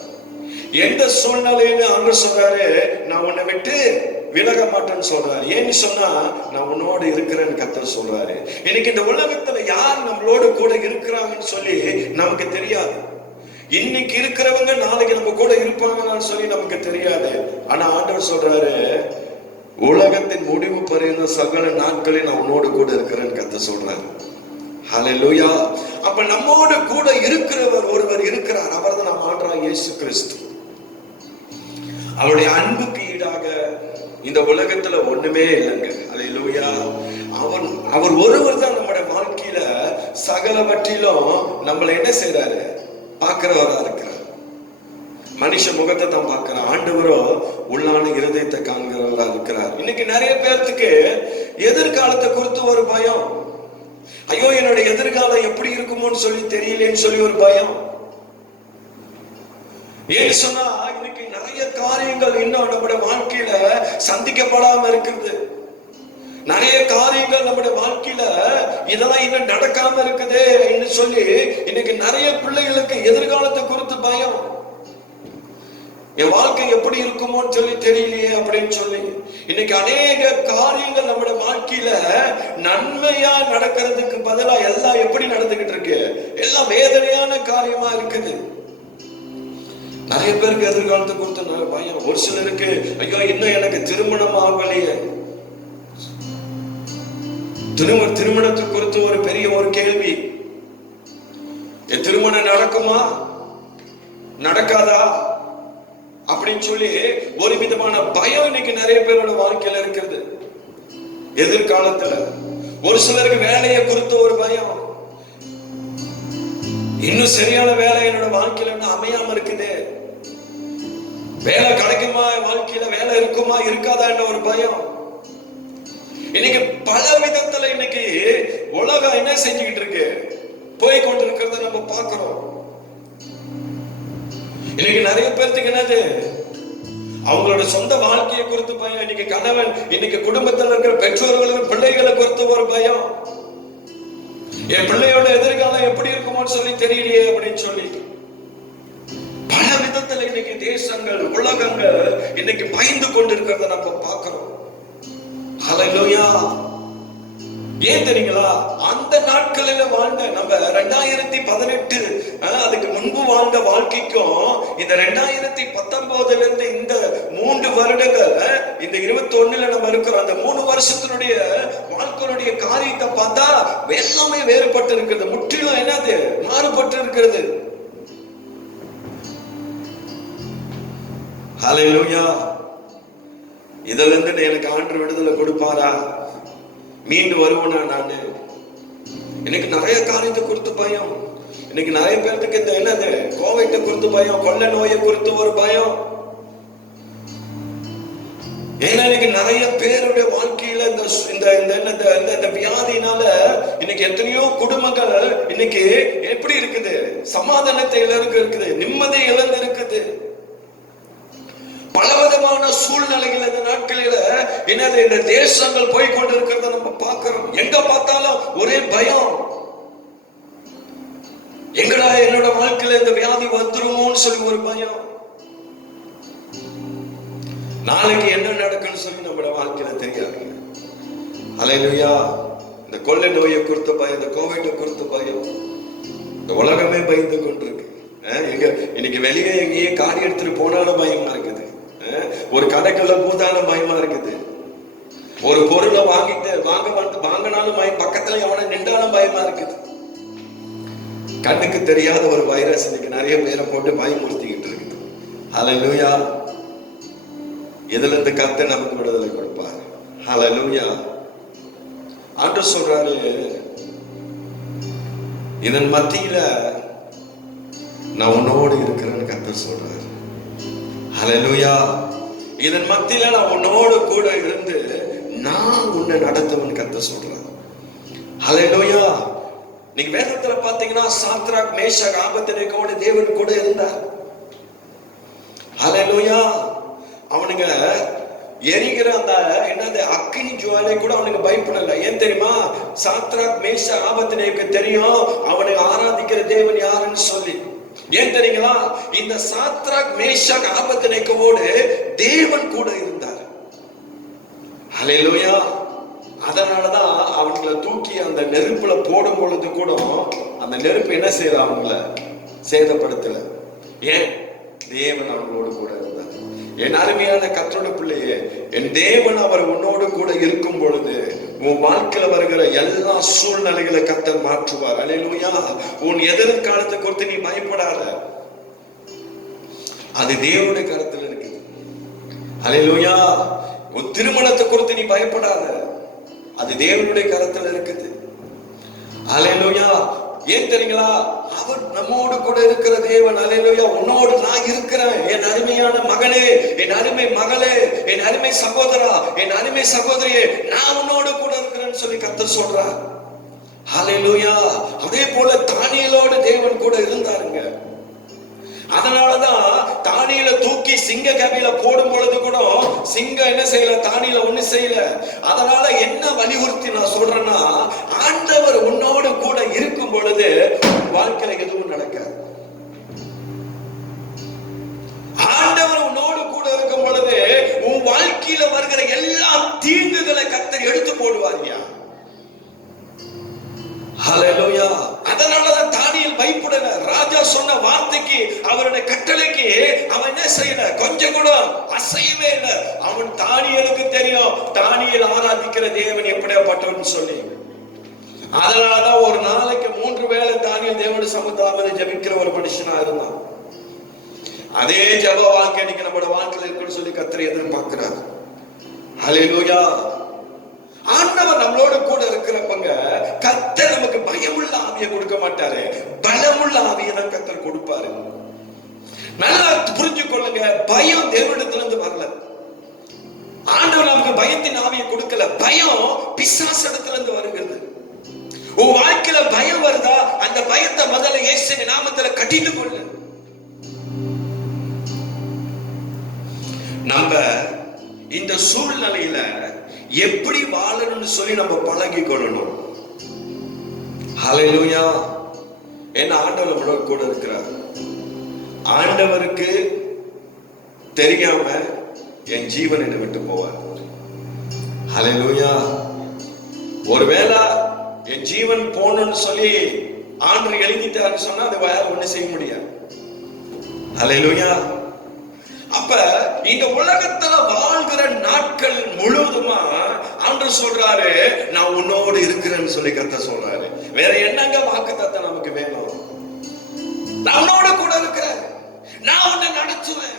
எந்த சூழ்நிலையில ஆண்டவர் சொல்றாரு, நான் உன்னை விட்டு விலக மாட்டேன்னு சொல்றாரு. ஏன்னு சொன்னா நான் உன்னோடு இருக்கிறேன்னு கர்த்தர் சொல்றாரு. இன்னைக்கு இந்த உலகத்துல யார் நம்மளோடு கூட இருக்கிறாங்கன்னு சொல்லி நமக்கு தெரியாது. இன்னைக்கு இருக்கிறவங்க நாளைக்கு நம்ம கூட இருப்பாங்கன்னு சொல்லி நமக்கு தெரியாது. ஆனா ஆண்டவர் சொல்றாரு, உலகத்தின் முடிவு பரியந்த சகல நாட்களில் நான் உன்னோடு கூட இருக்கிறேன்னு கர்த்தர் சொல்றாரு. ஹல்லேலூயா. அப்ப நம்மோடு கூட இருக்கிறவர் ஒருவர் இருக்கிறார். அவர் தான் நம்ம ஆண்டவராகிய இயேசு கிறிஸ்து. அவருடைய அன்புக்கு ஈடாக இந்த உலகத்துல ஒண்ணுமே இல்லைங்க. ஹல்லேலூயா. அவர் ஒருவர் தான் நம்முடைய வாழ்க்கையில சகலவற்றிலும் நம்மளை என்ன செய்யறாரு, பார்க்கிறவரா இருக்கிறார். மனுஷ முகத்தை தான் பார்க்கிறார். ஆண்டவரோ உள்ளான இருதயத்தை காண்கிறவரா இருக்கிறார். இன்னைக்கு நிறைய பேர்த்துக்கு எதிர்காலத்தை குறித்து ஒரு பயம். ஐயோ, என்னோட எதிர்காலம் எப்படி இருக்குமோன்னு சொல்லி தெரியலேன்னு சொல்லி ஒரு பயம். ஏன்னு சொன்னா இன்னைக்கு நிறைய காரியங்கள் இன்னும் நம்முடைய வாழ்க்கையில சந்திக்கப்படாம இருக்குது. நிறைய காரியங்கள் நம்முடைய வாழ்க்கையில இதெல்லாம் இன்னும் நடக்காம இருக்குது என்று சொல்லி இன்னைக்கு நிறைய பிள்ளைகளுக்கு எதிர்காலத்தை குறித்து பயம். என் வாழ்க்கை எப்படி இருக்குமோன்னு சொல்லி தெரியலையே அப்படின்னு சொல்லி இன்னைக்கு அநேக காரியங்கள் நம்முடைய வாழ்க்கையில நன்மையா நடக்கிறதுக்கு பதிலா எல்லாம் எப்படி நடந்துகிட்டு இருக்கு, எல்லாம் வேதனையான காரியமா இருக்குது. நிறைய பேருக்கு எதிர்காலத்தை குறித்து பயம். ஒரு சிலருக்கு ஐயோ இன்னும் எனக்கு திருமணம் ஆகலையே, திருமணத்தை குறித்து ஒரு பெரிய ஒரு கேள்வி. என் திருமணம் நடக்குமா நடக்காதா அப்படின்னு சொல்லி ஒரு விதமான பயம் இன்னைக்கு நிறைய பேரோட வாழ்க்கையில இருக்கிறது. எதிர்காலத்துல ஒரு சிலருக்கு வேலையை குறித்த ஒரு பயம். இன்னும் சரியான வேலை என்னோட வாழ்க்கையில இன்னும் அமையாம இருக்குது, வேலை கிடைக்குமா, வாழ்க்கையில வேலை இருக்குமா இருக்காதா என்ற ஒரு பயம். இன்னைக்கு பல விதத்துல இன்னைக்கு உலகம் என்ன செஞ்சுக்கிட்டு இருக்கு, போய் கொண்டிருக்கிறத நம்ம பார்க்கிறோம். இன்னைக்கு நிறைய பேருக்கு என்னது, அவங்களோட சொந்த வாழ்க்கையை குறித்து பயம். இன்னைக்கு கணவன், இன்னைக்கு குடும்பத்தில் இருக்கிற பெற்றோர்களுக்கு பிள்ளைகளை குறித்து ஒரு பயம். என் பிள்ளையோட எதிர்காலம் எப்படி இருக்குமோன்னு சொல்லி தெரியலையே அப்படின்னு சொல்லி பல விதத்துல இன்னைக்கு தேசங்கள், உலகங்கள் இன்னைக்கு பயந்து கொண்டிருக்கிறத நம்ம பார்க்கிறோம். ஹல்லேலூயா. ஏன் தெரியுங்களா? அந்த நாட்களில வாழ்ந்த நம்ம 2018 அதுக்கு முன்பு வாழ்ந்த வாழ்க்கைக்கும் இந்த 2019 இருந்து இந்த 3 வருடங்கள் இந்த 21 நம்ம இருக்கிறோம். அந்த 3 வருஷத்தினுடைய வாழ்க்கையுடைய காரியத்தை பார்த்தா எல்லாமே வேறுபட்டு இருக்கிறது. முற்றிலும் என்னது மாறுபட்டு இருக்கிறது. ஹல்லேலூயா. இதுல இருந்து எனக்கு ஆண்டு விடுதலை கொடுப்பாரா? மீண்டு வருவனா? நான் எனக்கு நிறைய காரியத்தை குறித்து பயம். இன்னைக்கு நிறைய பேருக்கு இந்த என்னது கோவிட்டை குறித்து பயம், கொள்ளை நோயை குறித்து ஒரு பயம். ஏன்னா இன்னைக்கு நிறைய பேருடைய வாழ்க்கையில இந்த வியாதினால இன்னைக்கு எத்தனையோ குடும்பங்கள் இன்னைக்கு எப்படி இருக்குது? சமாதானத்தை இழந்து இருக்குது, நிம்மதி இழந்து இருக்குது. பலவிதமான சூழ்நிலைகள் இந்த நாட்களில என்னது இந்த தேசங்கள் போய் கொண்டிருக்கிறத நம்ம பார்க்கிறோம். எங்க பார்த்தாலும் ஒரே பயம். எங்கடா என்னோட வாழ்க்கையில இந்த வியாதி வந்துருமோன்னு சொல்லி ஒரு பயம். நாளைக்கு என்ன நடக்குன்னு சொல்லி நம்மளோட வாழ்க்கையில தெரியாதுங்க. ஹல்லேலூயா. இந்த கொள்ளை நோயை குறித்த பயம், இந்த கோவிட்டை குறித்த பயம், இந்த உலகமே பயந்து கொண்டிருக்கு. எங்க இன்னைக்கு வெளியே எங்கேயே காடி எடுத்துட்டு போனாலும் பயமா இருக்குது. ஒரு கடைக்குள்ள பூதாலும் பயமா இருக்குது. ஒரு பொருளை வாங்கினாலும் பயம், பக்கத்துல எவனை நின்றாலும் பயமா இருக்குது. கண்ணுக்கு தெரியாத ஒரு வைரஸ் இன்னைக்கு நிறைய பேரை போட்டு பயமுறுத்திக்கிட்டு இருக்குது. ஹல்லேலூயா. இதுல இருந்து கர்த்தர் நமக்கு விடுதலை கொடுப்பார். ஹல்லேலூயா. ஆண்டவர் சொல்றாரு, இதன் மத்தியில நான் உன்னோடு இருக்கிறேன்னு கர்த்தர் சொல்றாரு. ஹல்லேலூயா. இதன் மத்தியில நான் உன்னோடு கூட இருந்து நான் உன்னை நடத்துவேன்னு கர்த்தர் சொல்றாரு. ஹல்லேலூயா. நீங்க வேதத்துல பாத்தீங்கன்னா சாத்ராக், மேஷாக், ஆபேத்நேகோவோட தேவன் கூட இருந்தார். ஹல்லேலூயா. அவனுங்க எரிகிற அந்த என்னது அக்கினி ஜுவாலை கூட அவனுக்கு பயப்படல. ஏன் தெரியுமா? சாத்ராக், மேஷாக், ஆபேத்நேகோவுக்கு தெரியும் அவனை ஆராதிக்கிற தேவன் யாருன்னு சொல்லி. ஏன் தெரியுங்களா? இந்த சாத்ராக், மேஷாக், ஆபேத்நேகோவோடு தேவன் கூட இருந்தார். ஹல்லேலூயா. அதனாலதான் அவங்களை தூக்கி அந்த நெருப்புல போடும் பொழுது கூட அந்த நெருப்பு என்ன செய்யற அவங்கள சேதப்படுத்தல. ஏன்? தேவன் அவங்களோடு கூட இருந்தார். என் அருமையான கர்த்தருடைய பிள்ளையே, என் தேவன் அவர் உன்னோடு கூட இருக்கும் பொழுது உன் வாழ்க்கையில வருகிற எல்லா சூழ்நிலைகளை கர்த்தர் மாற்றுவார். ஹல்லேலூயா. உன் எதிர்காலத்தை குறித்து நீ பயப்படாத, அது தேவனுடைய கருத்துல இருக்குது. ஹல்லேலூயா. உன் திருமணத்தை குறித்து நீ பயப்படாத, அது தேவனுடைய கருத்துல இருக்குது. ஹல்லேலூயா. ஏன் தெரியுங்களா? அவர் நம்மோடு கூட இருக்கிற தேவன். ஹல்லேலூயா. உன்னோடு நான் இருக்கிறேன். என் அருமையான மகனே, என் அருமை மகளே, என் அருமை சகோதரா, என் அருமை சகோதரியே, நான் உன்னோடு கூட இருக்கிறேன்னு சொல்லி கர்த்தர் சொல்றார். ஹல்லேலூயா. அதே போல தானியேலோடு தேவன் கூட இருந்தாருங்க. அதனாலதான் தானியேலை தூக்கி சிங்க கவியில போடும் பொழுது கூட சிங்கம் என்ன செய்யல? தானியேலை ஒண்ணு செய்யல. அதனால என்ன வலியுறுத்தி நான் சொல்றேன்னா, ஆண்டவர் உன்னோடு கூட இருக்கும் பொழுது வாழ்க்கையில எதுவும் நடக்காது. ஆண்டவர் உன்னோடு கூட இருக்கும் பொழுது உன் வாழ்க்கையில வருகிற எல்லா தீங்குகளை கர்த்தர் எடுத்து போடுவாரியா. ஹல்லேலூயா. அதனாலதான் தானியேல் பயப்படல. ராஜா சொன்ன வார்த்தைக்கு, அவருடைய கட்டளைக்கு அவன் என்ன செய்யல? கொஞ்சம் கூட அசையவே இல்லை. அவன் தானியேலுக்கு தெரியும் தானியேல் ஆராதிக்கிற தேவன் எப்படியாப்பட்டவன் சொல்லி. அதனாலதான் ஒரு நாளைக்கு 3 வேளை தானியேல் தேவனுடைய சமூகத்தில் ஜெபிக்கிற ஒரு மனுஷனா இருந்தான். அதே ஜெப வாழ்க்கை இன்னைக்கு நம்மளோட வாழ்க்கையில இருக்குன்னு சொல்லி கர்த்தர் எதிர்பார்க்கிறார். ஹல்லேலூயா. ஆண்டவர் நம்மளோட கூட இருக்கிறப்பங்க கர்த்தர் நமக்கு பயமுள்ள ஆவியை கொடுக்க மாட்டாரு, பலமுள்ள ஆவியை தான் கர்த்தர் கொடுப்பாரு. நல்லா புரிஞ்சு கொள்ளுங்க. பயம் தேவனிடத்துல இருந்து வரல. ஆண்டவர் நமக்கு பயத்தின் ஆவியை கொடுக்கல. பயம் பிசாசிடத்துல இருந்து வருகிறது. உன் வாழ்க்கையில பயம் வருதா? அந்த பயத்தை முதல்ல இயேசுவின் நாமத்துல கட்டிட்டு கொள்ளு. நம்ம இந்த சூழ்நிலையில எப்படி வாழணும்னு சொல்லி நம்ம பழகி கொள்ளணும். ஹல்லேலூயா. என்ன ஆண்டவர் நம்மளோட கூட இருக்கிறார். ஆண்டவருக்கு தெரியாம என் ஜீவன் என்னை விட்டு போவார். ஹல்லேலூயா. ஒருவேளை என் ஜீவன் போகணும்னு சொல்லி ஆண்டு எழுதிட்டாருன்னு சொன்னா அது வேற ஒண்ணு செய்ய முடியாது. அல்லேலூயா. அப்ப இந்த உலகத்துல வாழ்கிற நாட்கள் முழுவதுமா ஆண்டவர் சொல்றாரு, நான் உன்னோடு இருக்கிறேன்னு சொல்லி கர்த்தர் சொல்றாரு. வேற என்னங்க வாக்குத்தத்தம் நமக்கு வேணும்? நான் உன்னோட கூட இருக்கிறேன், நான் உன்னை நடத்துவேன்,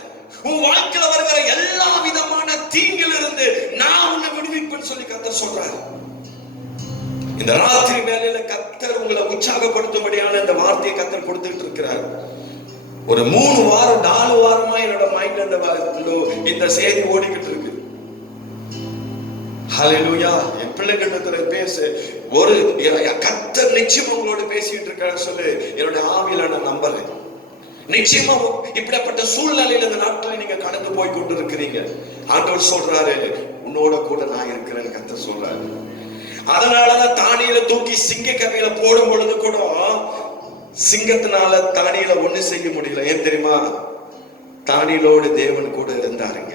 உன் வாழ்க்கையில வருகிற எல்லா விதமான தீங்கில இருந்து நான் உன்னை விடுவிப்பேன்னு சொல்லி கர்த்தர் சொல்றாரு. இந்த ராத்திரி வேளையில கர்த்தர் உங்களை உற்சாகப்படுத்தும்படியான இந்த வார்த்தையை கர்த்தர் கொடுத்துட்டு இருக்கிறார். ஒரு 3 வாரம் 4 வாரமா என்னோட மைண்ட்ல இந்த செய்தி ஓடிக்கிட்டு இருக்கு. ஹல்லேலூயா. என் பிள்ளைகளிடத்துல பேசு, ஒரு கர்த்தர் நிச்சயம் உங்களோட பேசிட்டு இருக்காரு சொல்லு என்னோட ஆவியில நான் நம்புறேன். நிச்சயமா இப்படிப்பட்ட சூழ்நிலையில இந்த நாட்களை நீங்க கடந்து போய் கொண்டு இருக்கிறீங்க. ஆண்டவர் சொல்றாரு, உன்னோட கூட நான் இருக்கிறேன்னு கர்த்தர் சொல்றாரு. அதனாலதான் தானியேலை தூக்கி சிங்க கவியில போடும் பொழுது கூட சிங்கத்தினால தானியேலை ஒண்ணு செய்ய முடியல. ஏன் தெரியுமா? தானியேலோடு தேவன் கூட இருந்தாருங்க.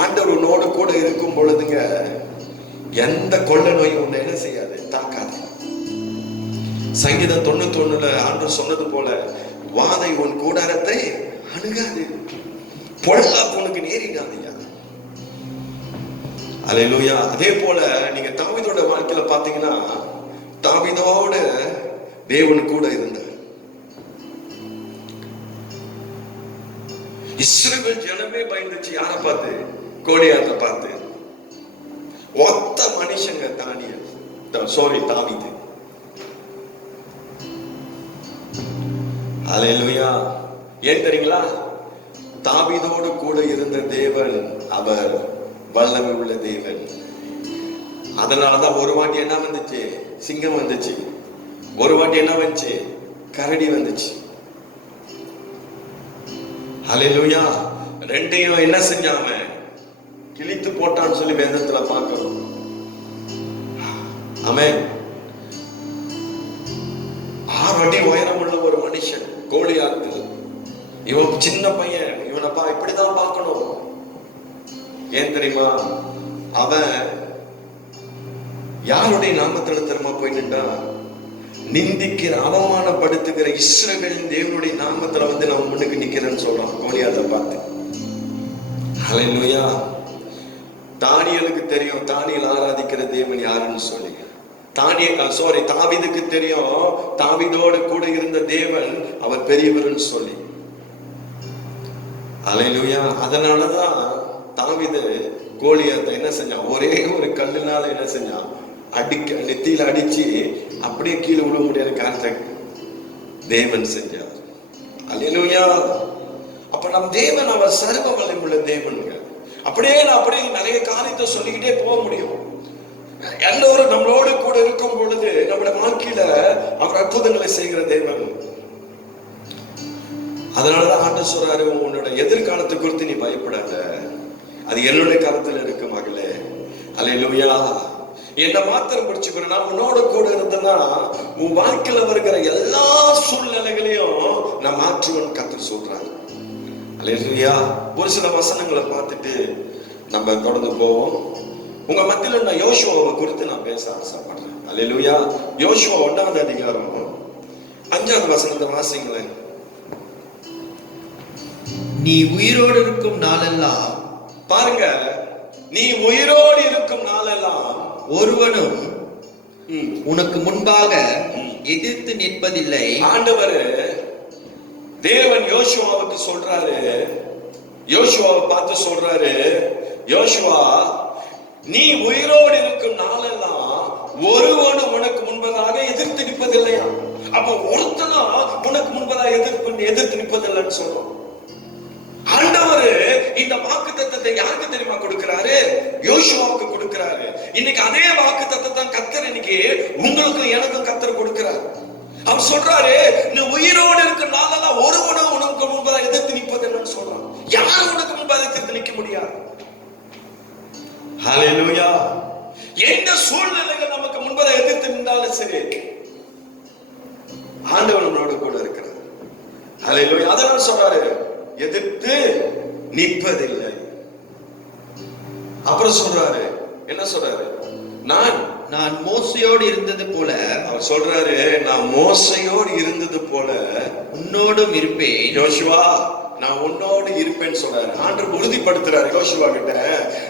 ஆண்டவர் உன்னோட கூட இருக்கும் பொழுதுங்க எந்த கொள்ள நோயும் உன்னை என்ன செய்யாது, தாக்காது. சங்கீதம் 91 ஆண்டவர் சொன்னது போல, வாதை உன் கூடாரத்தை அணுகாது, பொல்லாப்பு உனக்கு நேரிடாதையா. அல்லேலூயா. அதே போல நீங்க தாவீதோட வாழ்க்கையில பாத்தீங்கன்னா, தாவீதோட தேவன் கூட இருந்தார். இஸ்ரவேல் ஜனமே பயந்துச்சு. யாரை பார்த்து? கோலியாத்தை பார்த்து. ஒத்த மனுஷங்க தாவீது. அல்லேலூயா. ஏன் தெரியுங்களா? தாவீதோடு கூட இருந்த தேவன் அவர் வல்லமை உள்ள தேவன். அதனாலதான் ஒரு வாட்டி என்ன வந்துச்சு? சிங்கம் வந்துச்சு. ஒரு வாட்டி என்ன வந்துச்சு? கரடி வந்துச்சு. அல்லேலூயா. ரெண்டையும் என்ன செஞ்சாம கிழித்து போட்டான்னு சொல்லி வேதத்துல பார்க்கிறோம். ஆமென். 6 அடி உயரம் உள்ள ஒரு மனுஷன் கோலியாத்து. இவன் சின்ன பையன், இவனை இப்படிதான் பார்க்கணும். ஏன் தெரியுமா? அவன் யாருடைய நாமத்துல திரும்ப போய் நின்றா? நிந்திக்கிற, அவமானப்படுத்துகிற இஸ்ரவேலின் தேவனுடைய நாமத்துல வந்து நான் முன்னுக்கு நிக்கிறேன்னு சொல்றான் கோலியாத்தை பார்த்து. ஹல்லேலூயா. தானியேலுக்கு தெரியும் தானியேல் ஆராதிக்கிற தேவன் யாருன்னு சொல்லி. தாவீதுக்கு தெரியும் தாவீதோடு கூட இருந்த தேவன் அவர் பெரியவர்னு சொல்லி. ஹல்லேலூயா. அதனாலதான் தாவீது கோலியாத்தை என்ன செஞ்சான்? ஒரே ஒரு கல்லுனால என்ன செஞ்சான்? நெத்தியில அடிச்சு அப்படியே கீழே விழ முடியாத காரியத்தை தேவன் செஞ்சார். அல்லேலூயா. அப்ப நம் தேவன் அவர் சர்வ வல்லமையுள்ள தேவனுங்க. அப்படியே நிறைய காரியத்தை சொல்லிக்கிட்டே போக முடியும். எல்லோரும் நம்மளோடு கூட இருக்கும் பொழுது நம்முடைய வாழ்க்கையில அவர் அற்புதங்களை செய்கிற தேவன். அதனாலதான் ஆண்டவர் சொல்றாரு, உன்னோட எதிர்காலத்தை குறித்து நீ பயப்படாத, அது என்னுடைய கருத்துல இருக்கு மகளே. அல்லேலூயா. என்ன மாத்திரம் பிடிச்சுக்கிற, நான் உன்னோட கூட இருந்தேன்னா உன் வாழ்க்கையில வருகிற எல்லா சூழ்நிலைகளையும் நான் மாற்றுவேன் கர்த்தர் சொல்றாரு. அல்லேலூயா. ஒரு சில வசனங்களை பார்த்துட்டு நம்ம தொடர்ந்து போவோம். உங்க மத்தியில நான் யோசுவாவை குறித்து நான் பேச ஆசைப்படுறேன். அல்லேலூயா. யோசுவா 1ஆம் அதிகாரம் 5ஆம் வசனத்தை வாசிங்களேன். நீ உயிரோடு இருக்கும் நாளெல்லாம், பாருங்க, நீ உயிரோடு இருக்கும் நாளெல்லாம் ஒருவனும் உனக்கு முன்பாக எதிர்த்து நிற்பதில்லை. ஆண்டவர் தேவன் யோசுவாவுக்கு சொல்றாரு, யோசுவாவை பார்த்து சொல்றாரு, யோசுவா நீ உயிரோடு இருக்கும் நாளெல்லாம் ஒருவனும் உனக்கு முன்பதாக எதிர்த்து நிற்பதில்லையா? அப்ப ஒருத்தனா உனக்கு முன்பதாக எதிர்த்து நிற்பதில்லைன்னு சொல்றோம். ஆண்டவர் இந்த வாக்குத்தத்தத்தை யாருக்கு தெரியுமா கொடுக்கிறாரு? யோசுவாவுக்கு கொடுக்கிறாரு. இன்னைக்கு அதே வாக்குத்தத்தத்தை கர்த்தர் இன்னைக்கு உங்களுக்கு எனக்கும் கர்த்தர் கொடுக்கிறார். அவர் சொல்றாரு, நீ உயிரோடு இருக்கிற நாளெல்லாம் ஒருவனும் உனக்கு முன்பதாக எதிர்த்து நிற்பதில்லைன்னு சொல்றான். யாரும் உனக்கு முன்பாக எதிர்த்து நிற்க முடியாது. ஹல்லேலூயா. எந்த சூழ்நிலைகள் நமக்கு முன்பதாக எதிர்த்து நின்றாலும் சரி, ஆண்டவர் நம்மளோட கூட இருக்கிறார். ஹல்லேலூயா. அதனால சொல்றாரு, எதிர்த்து நிற்பதில்லை. அப்புறம் சொல்றாரு, என்ன சொல்றாரு? நான் மோசையோடு இருந்தது போல, அவர் சொல்றாரு, நான் மோசையோடு இருந்தது போல உன்னோடும் இருப்பேன். யோசுவா, நான் உன்னோடு இருப்பேன்னு சொல்றாரு. ஆண்டவர் உறுதிப்படுத்துறாரு யோசுவா கிட்ட,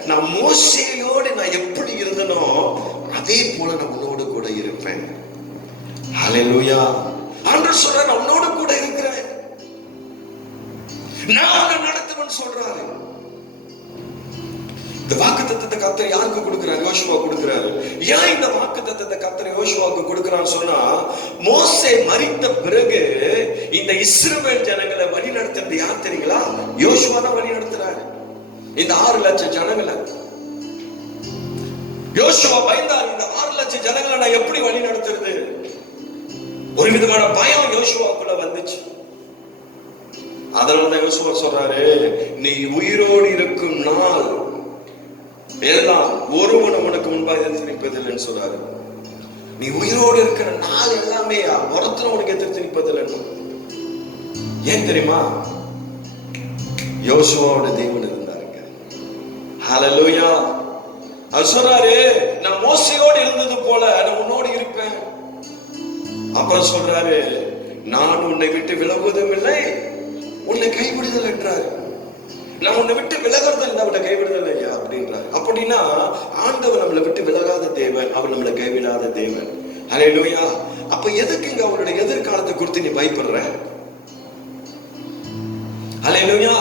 நான் மோசையோடு நான் எப்படி இருந்தனோ அதே போல நான் உன்னோடு கூட இருப்பேன். ஹல்லேலூயா. ஆண்டவர் சொல்றாரு, நான் உன்னோடு கூட இருக்கிறேன், நான் உன்னை நடத்துவேன்னு சொல்றாரு. இந்த வாக்குத்தத்தத்தை கர்த்தர் யாருக்கு கொடுக்கிறார்? யோசுவா கொடுக்கிறாரு. ஏன் இந்த வாக்குத்தத்தத்தை கர்த்தர் யோசுவாவுக்கு கொடுக்கிறான்னு சொன்னா, மோசே மரித்த பிறகு இந்த இஸ்ரவேல் ஜனங்களை வழி நடத்துறது யார் தெரியுங்களா? யோசுவா தான் வழி நடத்துறாரு. இந்த 6 லட்சம் ஜனங்களை யோசுவா பயந்தார். இந்த 6 லட்சம் ஜனங்களை நான் எப்படி வழி நடத்துறது? ஒரு விதமான பயம் யோசுவாக்குள்ள வந்துச்சு. அதனாலதான் யோசுவா சொல்றாரு, நீ உயிரோடு இருக்கும் நாள் எல்லாம் ஒருவனும் உனக்கு முன்பாக எதிர்த்து நிற்பதில்லைன்னு சொல்றாரு. நீ உயிரோடு இருக்கிற நாள் எல்லாமே ஒருத்தரும் உனக்கு எதிர்த்து நிற்பதில்லைன்னு. ஏன் தெரியுமா? யோசுவாவோட தேவன் இருந்தாருங்க. ஹல்லேலூயா. அவர் சொல்றாரு, நான் மோசையோடு இருந்தது போல நான் உன்னோடு இருப்பேன். அப்புறம் சொல்றாரு, நான் உன்னை விட்டு விலகுவதும் இல்லை, உன்னை கைவிடுதல் என்றாரு. நான் உன்னை விட்டு விலகிறது இல்லை, அவனை கைவிடுதல் ஐயா அப்படின்றாரு. அப்படின்னா ஆண்டவர் நம்மளை விட்டு விலகாத தேவன், அவர் நம்மளை கைவிடாத தேவன். ஹல்லேலூயா. அப்ப எதுக்கு இங்க அவருடைய எதிர்காலத்தை குறித்து நீ பயப்படுற? ஹல்லேலூயா.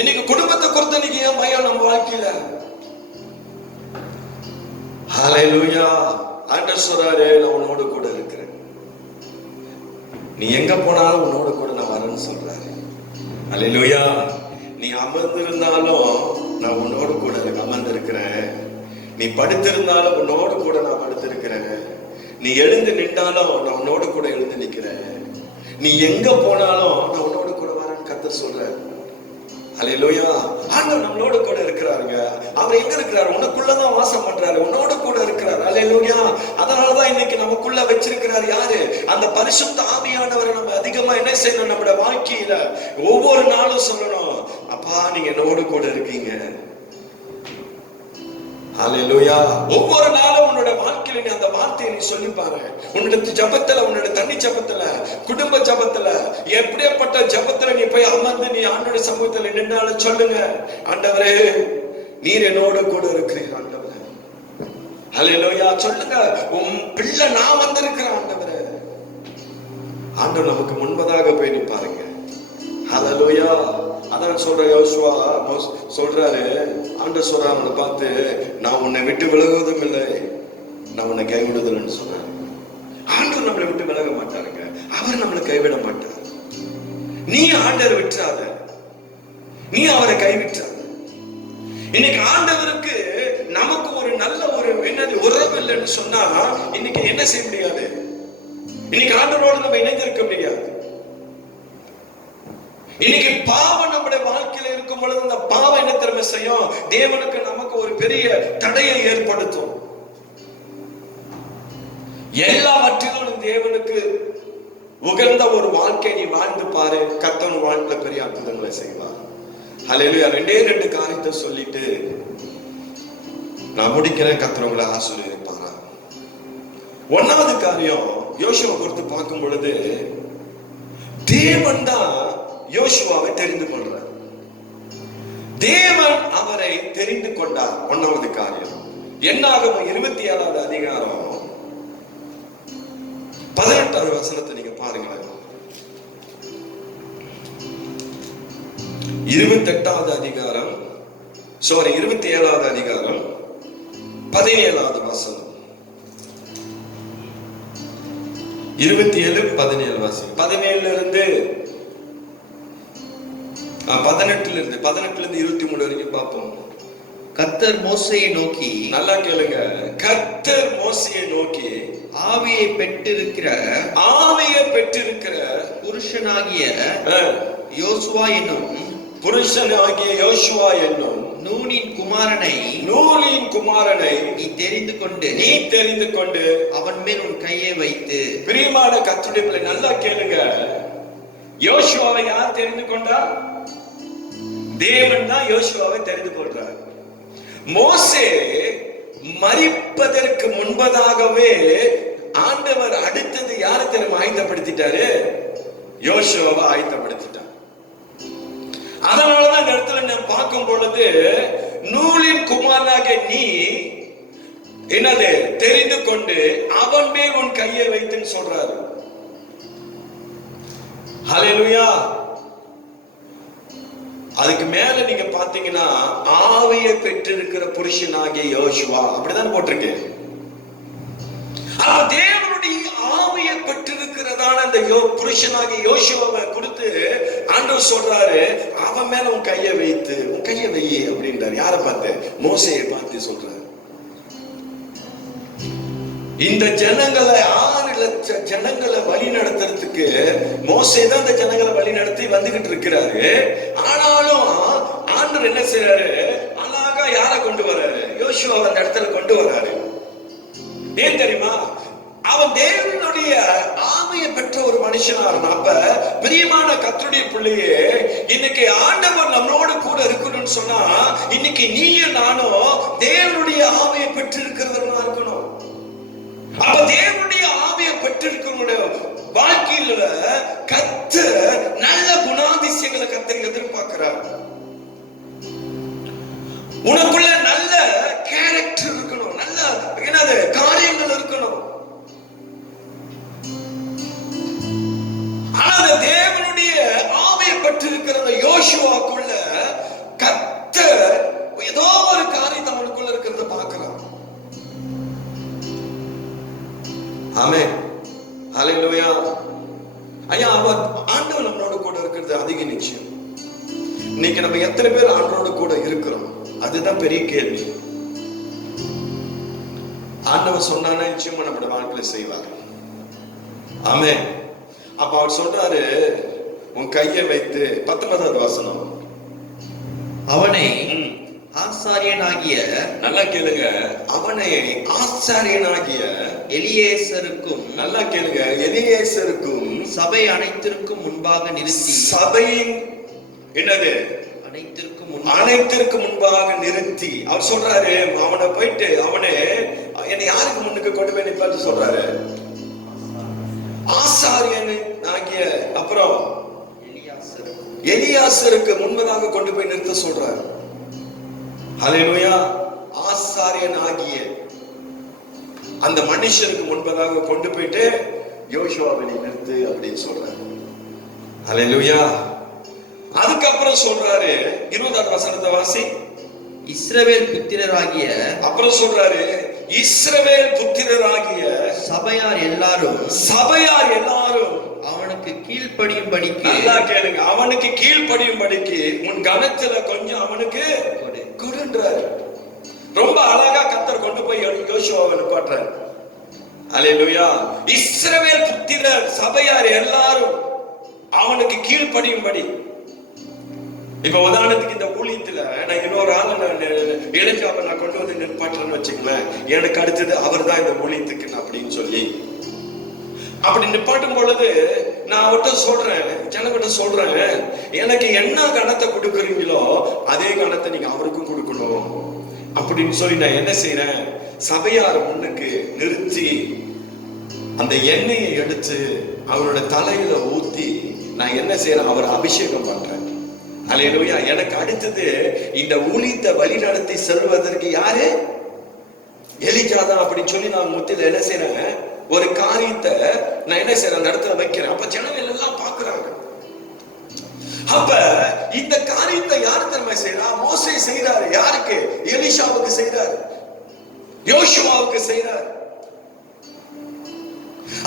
இன்னைக்கு குடும்பத்தை குறித்து நீங்க ஏன் பயம் நம்ம வாழ்க்கையில? ஹல்லேலூயா. ஆண்டவர் சொல்றாரு, நான் உன்னோடு கூட இருக்கிறேன், நீ எங்க போனாலும் உன்னோடு கூட நான் வரேன்னு சொல்றாரு. ஹல்லேலூயா. நீ அமர்ந்திருந்தாலும் நான் உன்னோடு கூட அமர்ந்திருக்கிறேன், நீ படுத்திருந்தாலும் உன்னோடு கூட நான் படுத்திருக்கிறேன், நீ எழுந்து நின்றாலும் நான் உன்னோடு கூட எழுந்து நிற்கிறேன், நீ எங்க போனாலும் நான் உன்னோடு கூட வரேன்னு கர்த்தர் சொல்றேன். ஹல்லேலூயா. ஆண்டவர் நம்மளோட கூட இருக்கிறாருங்க. அவர் எங்க இருக்கிறாரு? உனக்குள்ளதான் வாசம் பண்றாரு, உன்னோட கூட இருக்கிறார். ஹல்லேலூயா. அதனாலதான் இன்னைக்கு நமக்குள்ள வச்சிருக்கிறார் யாரு? அந்த பரிசுத்த ஆவியானவரை நம்ம அதிகமா என்ன செய்யணும்? நம்முடைய வாழ்க்கையில ஒவ்வொரு நாளும் சொல்லணும், அப்பா நீங்க என்னோடு கூட இருக்கீங்க. ஹல்லேலூயா. ஒவ்வொரு நாளும் உன்னோட வாழ்க்கையில நீ அந்த வார்த்தையை நீ சொல்லி பாரு. உன்னோட ஜபத்துல, உன்னோட தண்ணி ஜபத்துல, குடும்ப ஜபத்துல, எப்படிப்பட்ட ஜபத்துல நீ போய் அமர்ந்து நீ ஆண்டோட சமூகத்துல நின்னாலும் சொல்லுங்க, ஆண்டவரே நீர் என்னோட கூட இருக்கிறீர் ஆண்டவரே. ஹல்லேலூயா. சொல்லுங்க, உன் பிள்ளை நான் வந்திருக்கிறேன் ஆண்டவரே. ஆண்டவர் நமக்கு முன்பதாக போய் நிற்பாருங்க. ஹல்லேலூயா. அதான் சொல்ற யோசுவா சொல்றாரு, ஆண்டவர் சொல்றாரு அவனை பார்த்து, நான் உன்னை விட்டு விலகுவதும் இல்லை, நான் உன்னை கைவிடுதல்னு சொல்றாரு. ஆண்டவர் நம்மளை விட்டு விலக மாட்டாருங்க, அவர் நம்மளை கைவிட மாட்டார். நீ ஆண்டவர் விட்டுறாத, நீ அவரை கைவிட்டாத. இன்னைக்கு ஆண்டவருக்கு நமக்கு ஒரு நல்ல ஒரு என்னது உறவு இல்லைன்னு சொன்னா இன்னைக்கு என்ன செய்ய முடியாது? இன்னைக்கு ஆண்டவரோடு நம்ம இணைந்திருக்க முடியாது. இன்னைக்கு பாவம் நம்முடைய வாழ்க்கையில இருக்கும் பொழுது அந்த பாவம் என்ன திறமை செய்யும்? தேவனுக்கு நமக்கு ஒரு பெரிய தடையை ஏற்படுத்தும். எல்லாவற்றிலும் தேவனுக்கு உகந்த ஒரு வாழ்க்கை நீ வாழ்ந்து பாரு, கர்த்தர் வாழ்க்கையில பெரிய அற்புதங்களை செய்வார். ஹல்லேலூயா. 2 காரியத்தை சொல்லிட்டு நான் முடிக்கிறேன். கர்த்தர் உங்களை ஆசீர்வதிப்பாரா. 1வது காரியம், யோசுவா குறித்து பார்க்கும் பொழுது தேவன் தான் யோசுவாவை தெரிந்து கொள்றார். தேவன் அவரை தெரிந்து கொண்டார். 1வது காரியம். என்னாகும் 27வது அதிகாரம் 18வது வசனத்தை நீங்க பாருங்களேன். 28வது அதிகாரம் 27வது அதிகாரம் 17வது வசனம். 27 17 வாசி. 17 இருந்து 23 வரைக்கும் பார்ப்போம். கர்த்தர் மோசேயை நோக்கி, நல்லா கேளுங்க, கர்த்தர் மோசேயை நோக்கி, ஆவியை பெற்றிருக்கிற புருஷனாகிய யோசுவா என்னும் நூனின் குமாரனை நீ தெரிந்து கொண்டு அவன் மேல் உன் கையை வைத்து. பிரியமான கர்த்தருடைய பிள்ளை, நல்லா கேளுங்க, யோசுவாவை யார் தெரிந்து கொண்டா? தேவன் தான் யோசுவாவை தெரிந்து கொள்றார். மோசே மரிப்பதற்கு முன்பதாகவே ஆண்டவர் அடுத்தது யாரை தெரியுமா ஆயத்தப்படுத்திட்டாரு? யோசுவாவை ஆயத்தப்படுத்திட்டார். அதனாலதான் இந்த இடத்துல நான் பார்க்கும் பொழுது நூலின் குமாரனாக நீ என்னது தெரிந்து கொண்டு அவன் மேல் உன் கையை வைத்துன்னு சொல்றாரு. ஹல்லேலூயா. அதுக்கு மேல நீங்க பாத்தீங்கன்னா ஆவியை பெற்றிருக்கிற புருஷனாகிய யோசுவா அப்படிதான் போட்டிருக்கு. தேவனுடைய ஆவியை பெற்றிருக்கிறதான அந்த புருஷனாகிய யோசுவாவை கொடுத்து ஆண்டவர் சொல்றாரு, அவன் மேல உன் கையை வைத்து உன் கையை வை அப்படின்றாரு. யாரை பார்த்து? மோசேயை பார்த்து சொல்றாரு. இந்த ஜனங்களை 6 லட்சம் ஜனங்களை வழி நடத்துறதுக்கு மோசே தான் இந்த ஜனங்களை வழி நடத்தி வந்துகிட்டு இருக்கிறாரு. ஆனாலும் ஆண்டவர் என்ன செய்யறாரு? அழகா யாரை கொண்டு வர்றாரு? யோசுவா அந்த இடத்துல கொண்டு வர்றாரு. ஏன் தெரியுமா? அவன் தேவனுடைய ஆவியை பெற்ற ஒரு மனுஷனா இருந்தான். அப்ப பிரியமான கர்த்தருடைய பிள்ளையே, இன்னைக்கு ஆண்டவர் நம்மளோட கூட இருக்கணும்னு சொன்னா இன்னைக்கு நீயும் நானும் தேவனுடைய ஆவியை பெற்றிருக்கிறவர்களா இருக்கணும். அப்ப தேவனுடைய ஆவியை பெற்றிருக்கிற வாழ்க்கையில கர்த்தர் நல்ல குணாதிசயங்களை கர்த்தர் எதிர்பார்க்கிறார். உனக்குள்ள நல்ல கேரக்டர் இருக்கணும், நல்ல என்னது காரியங்கள் இருக்கணும். ஆனா தேவனுடைய ஆவியை பெற்றிருக்கிற யோசுவாக்குள்ள கர்த்தர் ஏதோ ஒரு காரியத்தை அவனுக்குள்ள இருக்கிறத பார்க்கிறான். ஆமென். ஹல்லேலூயா. ஐயா, அவர் ஆண்டவர் நம்மளோட கூட இருக்கிறது அதிக நிச்சயம். இன்னைக்கு நம்ம எத்தனை பேர் ஆண்டவரோட கூட இருக்கிறோம்? அதுதான் பெரிய கேள்வி. ஆண்டவர் சொன்னானா நிச்சயமா நம்மளோட வாழ்க்கையில செய்வார். ஆமென். அப்ப அவர் சொல்றாரு, உன் கையை வைத்து 19வது வசனம், அவனை ஆசாரியனாகிய, நல்லா கேளுங்க, அவனை ஆசாரியனாகிய எலியேசருக்கும், நல்லா கேளுங்க, எலியேசருக்கும் சபை அனைத்திற்கும் முன்பாக நிறுத்தி, சபையின் என்னது அனைத்திற்கு முன்பாக நிறுத்தி அவர் சொல்றாரு, அவனை போயிட்டு அவனை என்னை யாருக்கு முன்னுக்கு கொண்டு போய் நிப்பாட்டு சொல்றாரு? ஆசாரியன் ஆகிய அப்புறம் எலியாசருக்கு முன்பதாக கொண்டு போய் நிறுத்த சொல்றாரு. ஹல்லேலூயா. ஆசாரியன் ஆகிய அந்த மனுஷருக்கு முன்பதாக கொண்டு போயிட்டு யோசுவாவை நிறுத்து அப்படின்னு சொல்றாரு. ஹல்லேலூயா. அதுக்கப்புறம் சொல்றாரு 20வது வசனத்தை வாசி. இஸ்ரவேல் புத்திரராகிய, அப்புறம் சொல்றாரு இஸ்ரவேல் புத்திரராகிய சபையார் எல்லாரும் அவனுக்கு கீழ்ப்படியும்படிக்கு, நல்லா கேளுங்க, அவனுக்கு கீழ்ப்படியும்படிக்கு உன் கணத்துல கொஞ்சம் அவனுக்கு கொடுன்றாரு. ரொம்ப அழகா கர்த்தர் கொண்டு போய் யோசுவாவை நிப்பாட்டுறாரு. ஹல்லேலூயா. இஸ்ரவேல் புத்திரர் சபையார் எல்லாரும் அவனுக்கு கீழ்ப்படியும்படி. இப்ப உதாரணத்துக்கு இந்த ஊழியத்துல நான் இன்னொரு ஆள் இளைஞாவை நான் கொண்டு வந்து நிற்பாட்டுறேன்னு வச்சுக்கோங்களேன், எனக்கு அடுத்தது அவர் தான் இந்த ஊழியத்துக்கு அப்படின்னு சொல்லி அப்படி நிப்பாட்டும் பொழுது நான் அவர்கிட்ட சொல்றேன், ஜனகிட்ட சொல்றேன், எனக்கு என்ன கணத்தை கொடுக்குறீங்களோ அதே கணத்தை நீங்க அவருக்கும் கொடுக்கணும் அப்படின்னு சொல்லி நான் என்ன செய்யறேன், சபையார் முன்னுக்கு நிறுத்தி அந்த எண்ணெயை எடுத்து அவரோட தலையில ஊத்தி நான் என்ன செய்யறேன், அவர் அபிஷேகம் பண்றேன். ஹல்லேலூயா. எனக்கு அடுத்தது இந்த ஊழியத்தை வழி நடத்தி செல்வதற்கு யாரு? எலியா தான் அப்படின்னு சொல்லி நான் முத்தில என்ன செய்யறேன், ஒரு காரியத்தை நான் என்ன செய்யறேன், அந்த இடத்துல வைக்கிறேன். அப்ப ஜனங்கள் எல்லாம் பாக்குறாங்க. அப்ப இந்த காரியத்தை யாரு தெரியுமா செய்யறா? மோசே செய்யறாரு. யாருக்கு? எலிஷாவுக்கு செய்யறாரு, யோசுவாவுக்கு செய்யறாரு.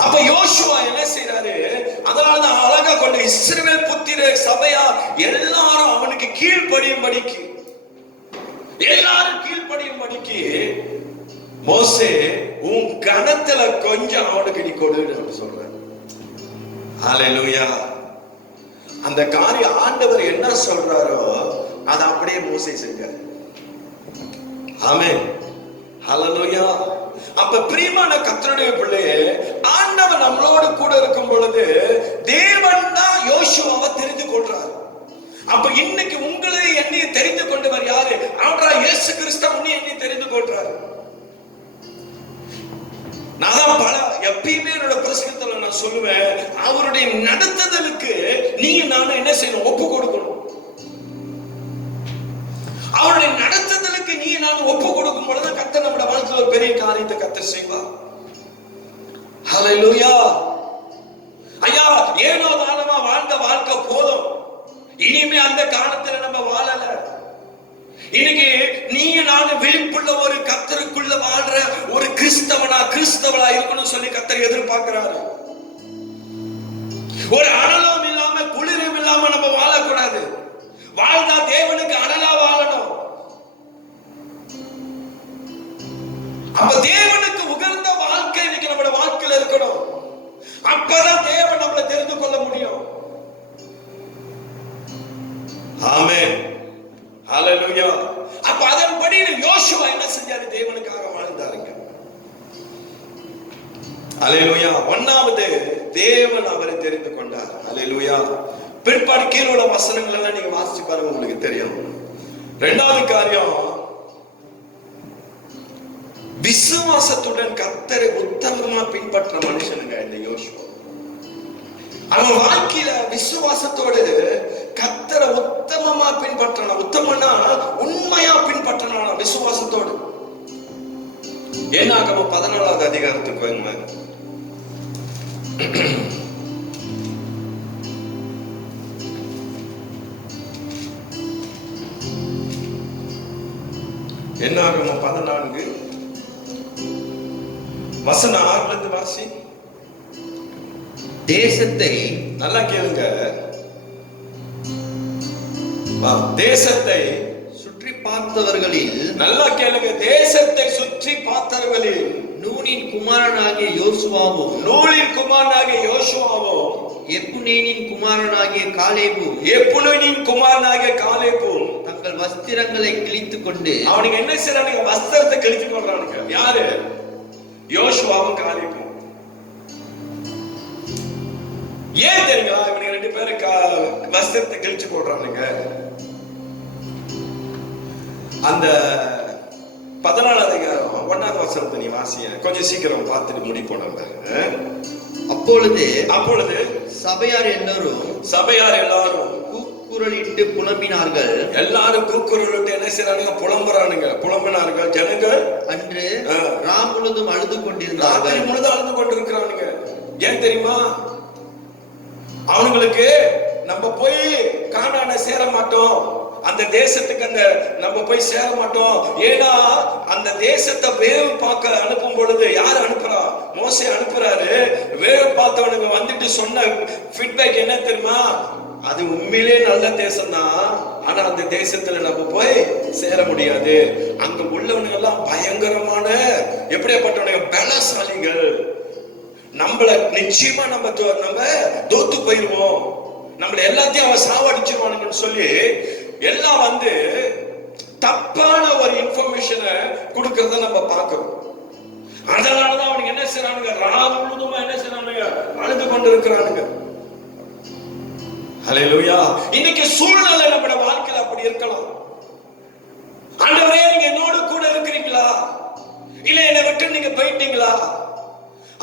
அப்ப யோசுவா என்ன செய்யறாரு? அதனாலதான் அழகா கொண்டு இஸ்ரவேல் புத்திர சபையா எல்லாரும் அவனுக்கு கீழ்ப்படியும்படிக்கு, எல்லாரும் கீழ்ப்படியும்படிக்கு மோசே உன் கணத்துல கொஞ்சம் அவனுக்கு நீ கொடுன்னு சொல்ற. ஹல்லேலூயா. அந்த காரியம் ஆண்டவர் என்ன சொல்றாரோ அதை அப்படியே மோசே செஞ்சார். ஆமென். ஹல்லேலூயா. அப்ப பிரியமான கர்த்தருடைய பிள்ளையே, ஆண்டவர் நம்மளோடு கூட இருக்கும் பொழுது தேவன் தான் யோசுவாவை தெரிந்து கொள்றார். அப்ப இன்னைக்கு உங்களை என்னைய தெரிந்து கொண்டவர் யாரு? அவரா இயேசு கிறிஸ்து உன்னை என்னை தெரிந்து கொள்றார். எப்பயுமே என்னோட பிரசங்கத்துல நான் சொல்லுவேன், அவருடைய நடத்துதலுக்கு நீங்க நானும் என்ன செய்யணும்? ஒப்பு கொடுக்கணும். அவருடைய நடத்துதலுக்கு நீ நான் ஒப்பு கொடுக்கும் பொழுது கர்த்தர் நம்முடைய வாழ்க்கையில் ஒரு பெரிய காரியத்தை கர்த்தர் செய்வார். ஹல்லேலூயா. ஐயா, ஏனோ தானமா வாழ்ந்த வாழ்க்கை போதும், இனிமே அந்த காலத்துல நம்ம வாழல. இன்னைக்கு நீங்க நானும் விழிப்புள்ள ஒரு கர்த்தருக்குள்ள வாழ்ற ஒரு கிறிஸ்தவளா இருக்கணும் சொல்லி கர்த்தர் எதிர்பார்க்கிறாரு. ஒரு அனலும் இல்லாம குளிரும் இல்லாம நம்ம வாழக்கூடாது. வாழ்ந்தா தேவனுக்கு அனலா வாழணும். அப்ப தேவனுக்கு உகந்த வாழ்க்கை இன்னைக்கு நம்மளோட வாழ்க்கையில இருக்கணும். அப்பதான் தேவன் நம்மளை தெரிந்து கொள்ள முடியும். ஆமென். ஹல்லேலூயா. அப்ப அதன்படி யோசுவா என்ன செஞ்சாரு? தேவனுக்காக வாழ்ந்தாருங்க. ஹல்லேலூயா. ஒன்னாவது, தேவன் அவரை தெரிந்து கொண்டார். ஹல்லேலூயா. பிற்பாடு கீழே உள்ள வசனங்கள் எல்லாம் நீங்க வாசிச்சு பாருங்க, உங்களுக்கு தெரியும். இரண்டாவது காரியம், விசுவாசத்துடன் கர்த்தரை உத்தமமா பின்பற்ற மனுஷனுங்க இந்த யோசுவா. அவன் வாழ்க்கையில விசுவாசத்தோடு கர்த்தரை உத்தமமா பின்பற்றணும். உத்தமனா உண்மையா பின்பற்றணும் விசுவாசத்தோடு. ஏனாகமம் 14வது அதிகாரத்துக்கு வாங்க. என்னாகமம் 14 வசனம் 6ல இருந்து வாசி. தேசத்தை நல்லா கேளுங்க. தேசத்தை சுற்றி பார்த்தவர்களில், நல்லா கேளுங்க, தேசத்தை சுற்றி பார்த்தவர்களில் நூனின் குமாரனாகிய யோசுவாவும், நூலின் குமாரனாகிய யோசுவாவும், எப்புனேனின் குமாரனாகிய காலேபும், எப்புனேனின் குமாரனாகிய காலேபும் தங்கள் வஸ்திரங்களை கிழித்துக் கொண்டு, அவனுக்கு என்ன செய்யறானுங்க? வஸ்திரத்தை கிழித்து கொள்றானுங்க. யாரு? யோசுவாவும் காலேபும். ஏன் தெரியுங்களா? இவனுங்க 2 பேரும் வஸ்திரத்தை கிழிச்சு போடுறானுங்க. அந்த 14வது அதிகாரம் 1வது வசனத்தை நீ வாசிய, கொஞ்சம் சீக்கிரம் பார்த்துட்டு முடிப்போம். அப்பொழுது சபையார் எல்லாரும் கூக்குரலிட்டு புலம்பினார்கள். எல்லாரும் கூக்குரலிட்டு என்ன செய்யறானுங்க? புலம்பினார்கள். ஜனங்கள் அன்று ராம் முழுதும் அழுது கொண்டிருந்தார்கள். அழுது கொண்டிருக்கிறானுங்க. ஏன் தெரியுமா? அவனுங்களுக்கு நம்ம போய் கானான சேர மாட்டோம், அந்த தேசத்துக்கு நம்ம போய் சேர மாட்டோம். ஏன்னா அந்த தேசத்தை வேவு பார்க்க அனுப்பும் பொழுது யார் அனுப்புறா? மோசே அனுப்புறாரு. வேவு பார்த்தவனுங்க வந்துட்டு சொன்ன ஃபீட்பேக் என்ன தெரியுமா? அது உண்மையிலே நல்ல தேசம் தான், ஆனா அந்த தேசத்துல நம்ம போய் சேர முடியாது. அங்க உள்ளவனுங்க எல்லாம் பயங்கரமான எப்படியாப்பட்டவனுங்க? பலசாலிகள். நம்மள நிச்சயமா நம்ம தோத்து போயிருவோம், நம்மள எல்லாத்தையும் அவன் சாவடிச்சிருவானுங்கன்னு சொல்லி எல்லாம் தப்பான ஒரு இன்ஃபர்மேஷனை கொடுக்கறத நம்ம பார்க்கிறோம். அதனாலதான் அவனுக்கு என்ன செய்யறானுங்க? ராம் முழுதுமா என்ன செய்யறானுங்க? அழுது கொண்டு இருக்கிறானுங்க. ஹல்லேலூயா. இன்னைக்கு சூழ்நிலை நம்மளோட வாழ்க்கையில அப்படி இருக்கலாம். ஆண்டவரே, நீங்க என்னோட கூட இருக்கிறீங்களா? இல்ல என்னை விட்டு நீங்க போயிட்டீங்களா?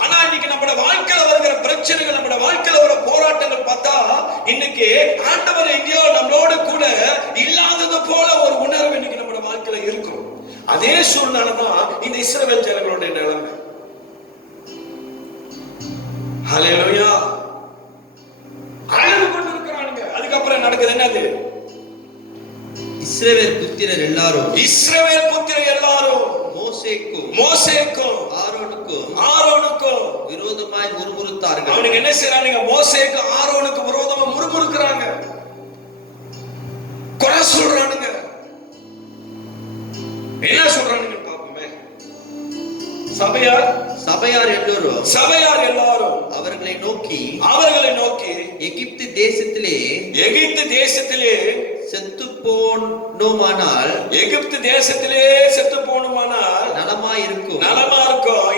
ஆனா இன்னைக்கு நம்மளோட வாழ்க்கையில வருகிற பிரச்சனைகள், நம்மளோட வாழ்க்கையில வர போராட்டங்கள் பார்த்தா இன்னைக்கு ஆண்டவர் எங்கேயோ நம்மளோட கூட இல்லாதது போல ஒரு உணர்வு இன்னைக்கு நம்மளோட வாழ்க்கையில இருக்கும். அதே சூழ்நிலை தான் இந்த இஸ்ரவேல் ஜனங்களுடைய நிலைமை. ஹல்லேலூயா. அழுது கொண்டு இருக்கிறானுங்க. அதுக்கப்புறம் நடக்குது என்னது? இஸ்ரவேல் புத்திரர் எல்லாரும் மோசேக்கும் ஆரோனுக்கும் விரோதமாய் முறுமுறுத்தார்கள். அவனுக்கு என்ன செய்யறானுங்க? மோசேக்கு ஆரோனுக்கு விரோதமா முறுமுறுக்கிறாங்க, குறை சொல்றானுங்க. என்ன சொல்றானுங்க பாப்போமே. சபையார் எல்லாரும் அவர்களை நோக்கி எகிப்து தேசத்திலே செத்து போனோமானால் நலமாயிருக்கும்.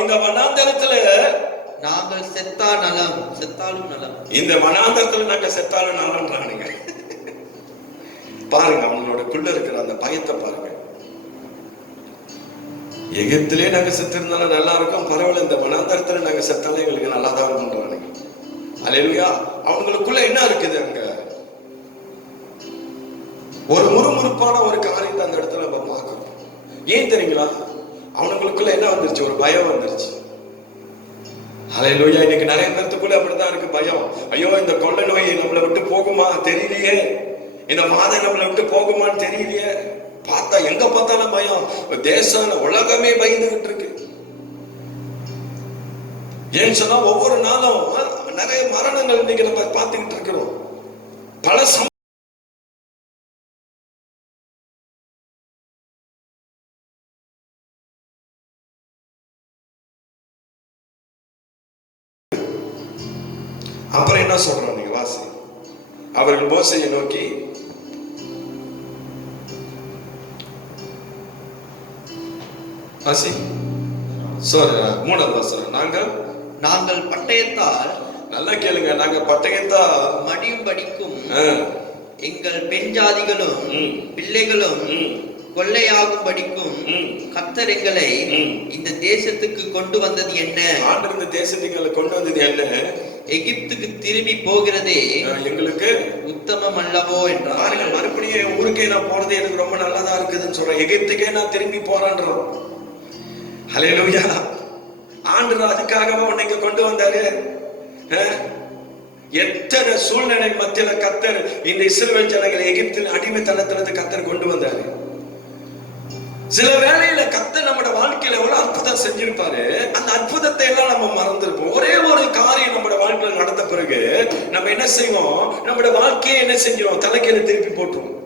இந்த வனாந்தரத்துல நாங்கள் செத்தாலும் நலம். இந்த வனாந்தரத்துல நாங்க செத்தாலும் நலம்ன்றானுங்க. பாருங்க அவங்களோடக்குள்ள இருக்கிற அந்த பயத்தை பாருங்க. எகிப்திலே நாங்க செத்து இருந்தாலும் நல்லா இருக்கும், பரவாயில்ல, இந்த வனாந்தரத்துல நாங்க செத்தாலும் எங்களுக்கு நல்லா தான் இருக்குன்றானுங்க. அல்லேலூயா. அவங்களுக்குள்ள என்ன இருக்குது? அங்க ஒரு முறுமுறுப்பான ஒரு காரியத்தை அந்த இடத்துல நம்ம பார்க்கிறோம். ஏன் தெரியுங்களா? அவனுங்களுக்குள்ள என்ன வந்துருச்சு? ஒரு பயம் வந்துருச்சு. அல்லேலூயா. இன்னைக்கு நிறைய பேர்த்துக்குள்ள அப்படிதான் இருக்கு, பயம். ஐயோ, இந்த கொள்ளை நோய் நம்மளை விட்டு போகுமா தெரியலையே, இந்த வாதை நம்மளை விட்டு போகுமான்னு தெரியலையே. பார்த்தா எங்க பார்த்தாலும் பயம். தேசம் உலகமே பயந்துகிட்டு இருக்கு. ஏன்னு சொன்னா ஒவ்வொரு நாளும் நிறைய மரணங்கள் இன்னைக்கு நம்ம பார்த்துக்கிட்டு இருக்கிறோம். பல அப்புறம் என்ன சொல்றோம்? நீங்க வாசி. அவர்கள் மோசேயை நோக்கி, வாசி சாரி 3வது வசனம். நாங்கள் பட்டயத்தால், நல்லா கேளுங்க, நாங்க பட்டயத்தால் மடியும் படிக்கும் எங்கள் பெண் ஜாதிகளும் பிள்ளைகளும் கொள்ளையாகும் படிக்கும் கர்த்தர் எங்களை இந்த தேசத்துக்கு கொண்டு வந்தது என்ன? ஆண்டவர் இந்த தேசத்துக்கு கொண்டு வந்தது என்ன? எகிப்துக்கு திரும்பி போகிறதே எங்களுக்கு உத்தமம் அல்லவோ என்றார். பாருங்க, மறுபடியும் ஊருக்கே நான் போறது எனக்கு ரொம்ப நல்லதா இருக்குதுன்னு சொல்றேன். எகிப்துக்கே நான் திரும்பி போறேன்றோம். ஹல்லேலூயா. ஆண்டவர் அதுக்காகவா உன்னை கொண்டு வந்தாரு. எத்தனை சூழ்நிலை மத்தியில கர்த்தர் இந்த இஸ்ரவேல் ஜனங்களை எகிப்தின் அடிமைத்தனத்திலிருந்து கர்த்தர் கொண்டு வந்தாரு. சில வேளையில கர்த்தர் நம்மட வாழ்க்கையில எவ்வளவு அற்புதம் செஞ்சிருப்பாரு. அந்த அற்புதத்தை எல்லாம் நம்ம மறந்துருப்போம். ஒரே ஒரு காரியம் நம்மட வாழ்க்கையில நடந்த பிறகு நம்ம என்ன செய்வோம்? நம்மட வாழ்க்கையை என்ன செஞ்சிடும்? தலைக்கையில திருப்பி போட்டுருவோம்.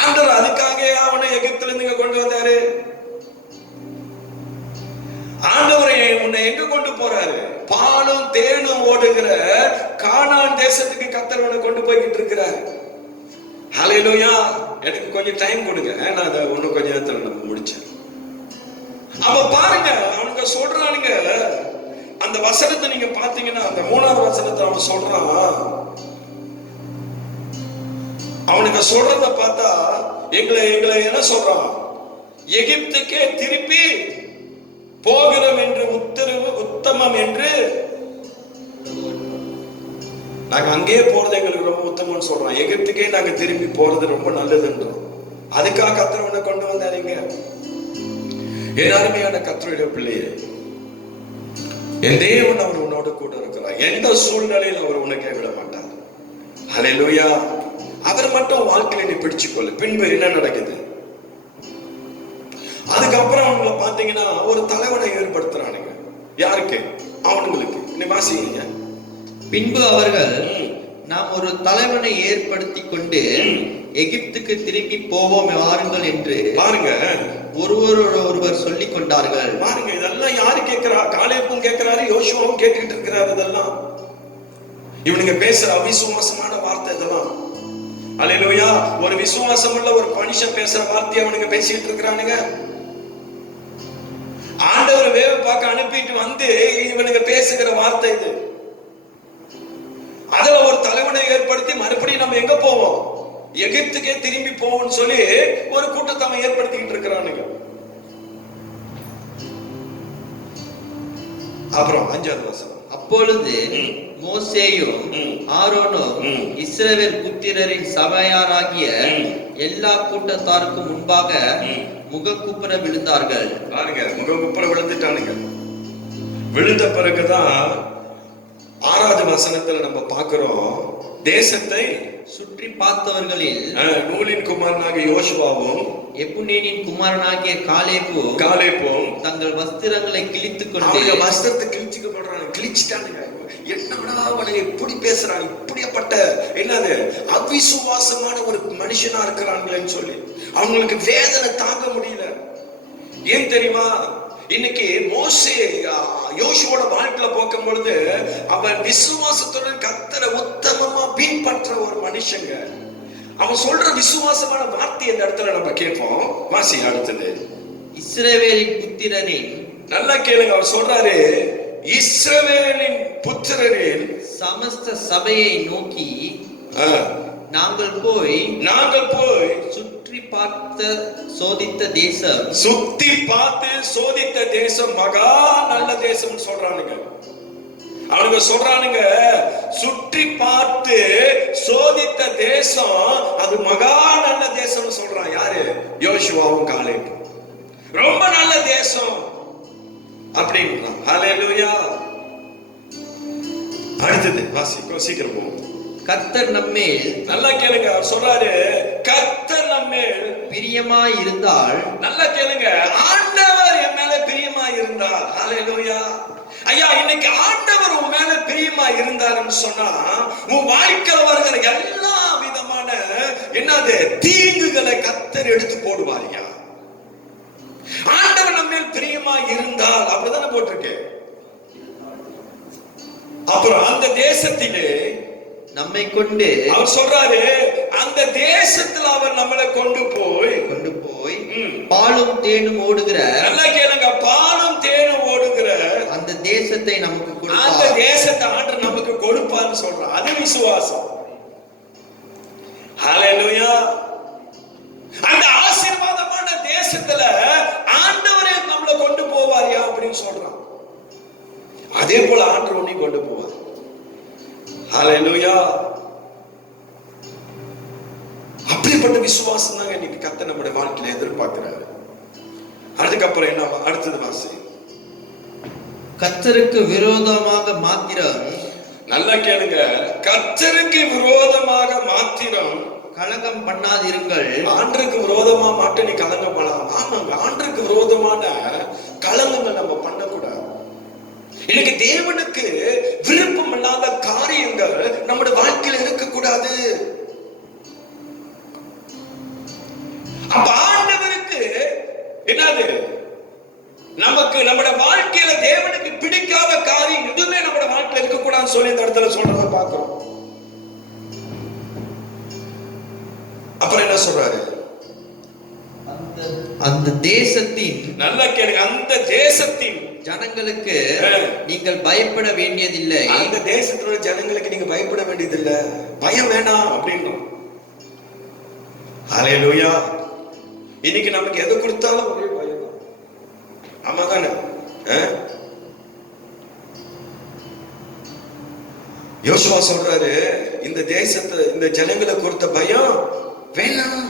ஆண்டவர் அதுக்காக அவனை எகிப்துல இருந்து கொண்டு வந்தாரு. ஆண்டவரை உன்னை எங்க கொண்டு போறாரு? பாலும் தேனும் ஓடுகிற கானான் தேசத்துக்கு கர்த்தர் உன்னை கொண்டு போய்கிட்டு இருக்கிறார். ஹல்லேலூயா. எனக்கு கொஞ்சம் டைம் கொடுங்க, நான் அதை ஒன்னும் கொஞ்ச நேரத்துல நம்ம முடிச்சேன். அப்ப பாருங்க, அவனுங்க சொல்றானுங்க. அந்த வசனத்தை நீங்க பாத்தீங்கன்னா, அந்த 3வது வசனத்தை அவன் சொல்றான். அவனுக்கு சொல்றத பார்த்தா எங்களை என்ன சொல்றான்? எகிப்துக்கே திருப்பி போகிறோம் என்று உத்தமம் என்று, நாங்க அங்கேயே போறது எங்களுக்கு ரொம்ப உத்தமம்னு சொல்றோம். எகிப்துக்கே நாங்க திரும்பி போறது ரொம்ப நல்லதுன்றோம். அதுக்காக கர்த்தர் உன்னை கொண்டு வந்தாருங்க. என் அருமையான கர்த்தருடைய பிள்ளையே, என் தேவன் அவர் உன்னோட கூட இருக்கிறார். எந்த சூழ்நிலையில் அவர் உன்னை கைவிட மாட்டார். ஹல்லேலூயா. அவர் மட்டும் வாழ்க்கையில நீ பிடிச்சுக்கொள்ளு. பின்பு என்ன நடக்குது? அதுக்கப்புறம் அவங்களை பாத்தீங்கன்னா ஒரு தலைவனை ஏற்படுத்துறானுங்க. யாருக்கு? அவனுங்களுக்கு. நீ வாசிங்க. பின்பு அவர்கள், நாம் ஒரு தலைவனை ஏற்படுத்தி கொண்டு எகிப்துக்கு திரும்பி போவோம் வாருங்கள் என்று பாருங்க ஒருவர் சொல்லிக் கொண்டார்கள். பாருங்க, இதெல்லாம் யாரு கேட்கிறா? காலேபும் கேட்கிறாரு, யோசுவாவும் கேட்டுக்கிட்டு இருக்கிறாரு. இதெல்லாம் இவனுங்க பேசுற அவிசுவாசமான வார்த்தை இதெல்லாம். அல்லேலூயா. ஒரு விசுவாசம் உள்ள ஒரு மனுஷன் பேசுற வார்த்தையை அவனுங்க பேசிட்டு இருக்கிறானுங்க. ஆண்டவர் வேவ பார்க்க அனுப்பிட்டு வந்து இவனுங்க பேசுகிற வார்த்தை இது. அதுல ஒரு தலைவனை ஏற்படுத்தி மறுபடியும் நம்ம எங்க போவோம்? எகிப்துக்கே திரும்பி போவோம்னு சொல்லி ஒரு கூட்டத்தை அவன் ஏற்படுத்திக்கிட்டு இருக்கிறானுங்க. அப்புறம் 5வது வசனம். அப்பொழுது மோசேயும் ஆரோனும் இஸ்ரவேல் புத்திரரின் சபையாராகிய எல்லா கூட்டத்தாருக்கும் முன்பாக முகக்குப்புற விழுந்தார்கள். பாருங்க, முகக்குப்புற விழுந்துட்டானுங்க. விழுந்த பிறகுதான் 6வது வசனத்துல நம்ம பார்க்கிறோம், தேசத்தை சுற்றி பார்த்தவர்களில் நூலின் குமாரனாகிய யோசுவாவும் எப்புன்னேனின் குமாரனாகிய காலேபும் தங்கள் வஸ்திரங்களை கிழித்துக் கொண்டு, வஸ்திரத்தை கிழிச்சுட்டானுங்க. என்னடா அவனுங்க இப்படி பேசுறாங்க? இப்படிப்பட்ட என்னது அவிசுவாசமான ஒரு மனுஷனா இருக்கிறாங்களேன்னு சொல்லி அவங்களுக்கு வேதனை தாங்க முடியல. ஏன் தெரியுமா? இன்னைக்கு மோசே யோசுவோட வாழ்க்கையில போக்கும் பொழுது அவன் விசுவாசத்துடன் கர்த்தரை உத்தமமா பின்பற்ற ஒரு மனுஷங்க. அவன் சொல்ற விசுவாசமான வார்த்தை இந்த இடத்துல நம்ம கேட்போம். வாசி அடுத்தது. இஸ்ரவேலின் புத்திரரின், நல்லா கேளுங்க, அவர் சொல்றாரு, இஸ்ரவேலின் புத்திரரின் சமஸ்த சபையை நோக்கி, நாங்கள் போய் சுற்றி பார்த்த சோதித்த தேசம், சுத்தி பார்த்து சோதித்த தேசம் மகா நல்ல தேசம் சொல்றானுங்க. அவனுங்க சொல்றானுங்க, சுற்றி பார்த்து சோதித்த தேசம் அது மகா நல்ல தேசம் சொல்றான். யாரு? யோசுவாவும் காலேபும். ரொம்ப நல்ல தேசம் அப்படின்றான். ஹல்லேலூயா. அடுத்தது வாசிக்கோ, சீக்கிரம் போகும். கர்த்தர் நம்மேல், நல்லா கேளுங்க, அவர் சொல்றாரு கர்த்தர் நம்மேல் பிரியமாய் இருந்தால், நல்லா கேளுங்க, ஆண்டவர் என் மேல பிரியமா இருந்தார். ஹல்லேலூயா. ஐயா, இன்னைக்கு ஆண்டவர் உன் மேல பிரியமா இருந்தாருன்னு சொன்னா உன் வாழ்க்கையில் வருகிற எல்லா விதமான என்னது தீங்குகளை கர்த்தர் எடுத்து போடுவாரியா. ஆண்டவர் நம்ம மேல் பிரியமா இருந்தால், அப்படிதானே போட்டிருக்கு. அப்புறம் அந்த தேசத்திலே நம்மை கொண்டு, அவர் சொல்றாரு அந்த தேசத்துல அவர் நம்மளை கொண்டு போய் பாலும் தேனும் ஓடுகிற, நல்லா கேளுங்க, பாலும் தேனும் ஓடுகிற அந்த தேசத்தை நமக்கு அந்த கொடுப்பார். தேசத்தை ஆண்டவர் நமக்கு கொடுப்பார்னு சொல்றான். அது விசுவாசம். ஹல்லேலூயா. அந்த ஆசீர்வாதமான தேசத்துல ஆண்டவரே நம்மளை கொண்டு போவாரியா அப்படின்னு சொல்றான். அதே போல ஆண்டவர் உன்னை கொண்டு போவார். ஹல்லேலூயா. அப்படிப்பட்ட விசுவாசம் தாங்க இன்னைக்கு கர்த்தர் நம்முடைய வாழ்க்கையில எதிர்பார்க்கிறாரு. அதுக்கப்புறம் என்ன? அடுத்தது வாசி. கர்த்தருக்கு விரோதமாக மாத்திரம், நல்லா கேளுங்க, கர்த்தருக்கு விரோதமாக மாத்திரம் கலகம் பண்ணாதிருங்கள். ஆண்டருக்கு விரோதமா மாட்ட நீ கலங்கம் பண்ணலாம். ஆமாங்க, ஆண்டருக்கு விரோதமான கலங்கங்கள் நம்ம பண்ணக்கூடாது. இன்னைக்கு தேவனுக்கு விருப்பம் இல்லாத காரியங்கள் நம்முடைய வாழ்க்கையில இருக்கக்கூடாது. அப்ப ஆண்டவருக்கு என்னது? நமக்கு நம்முடைய வாழ்க்கையில தேவனுக்கு பிடிக்காத காரியம் எதுவுமே நம்முடைய வாழ்க்கையில இருக்கக்கூடாதுன்னு சொல்லி இந்த இடத்துல சொல்றத பார்க்கிறோம். அப்புறம் என்ன சொல்றாரு? அந்த தேசத்தின், நல்லா கேளுங்க, அந்த தேசத்தின் ஜனங்களுக்கு நீங்கள் பயப்பட வேண்டியதில்லை. அந்த தேசத்தோட ஜனங்களுக்கு நீங்க பயப்பட வேண்டியதில்லை, பயம் வேணாம் அப்படின்றோம். ஹல்லேலூயா. இன்னைக்கு நமக்கு எதை கொடுத்தாலும் ஒரே பயம் தான். ஆமா தானே? யோசுவா சொல்றாரு, இந்த தேசத்தை இந்த ஜனங்களை கொடுத்த பயம் வேணாம்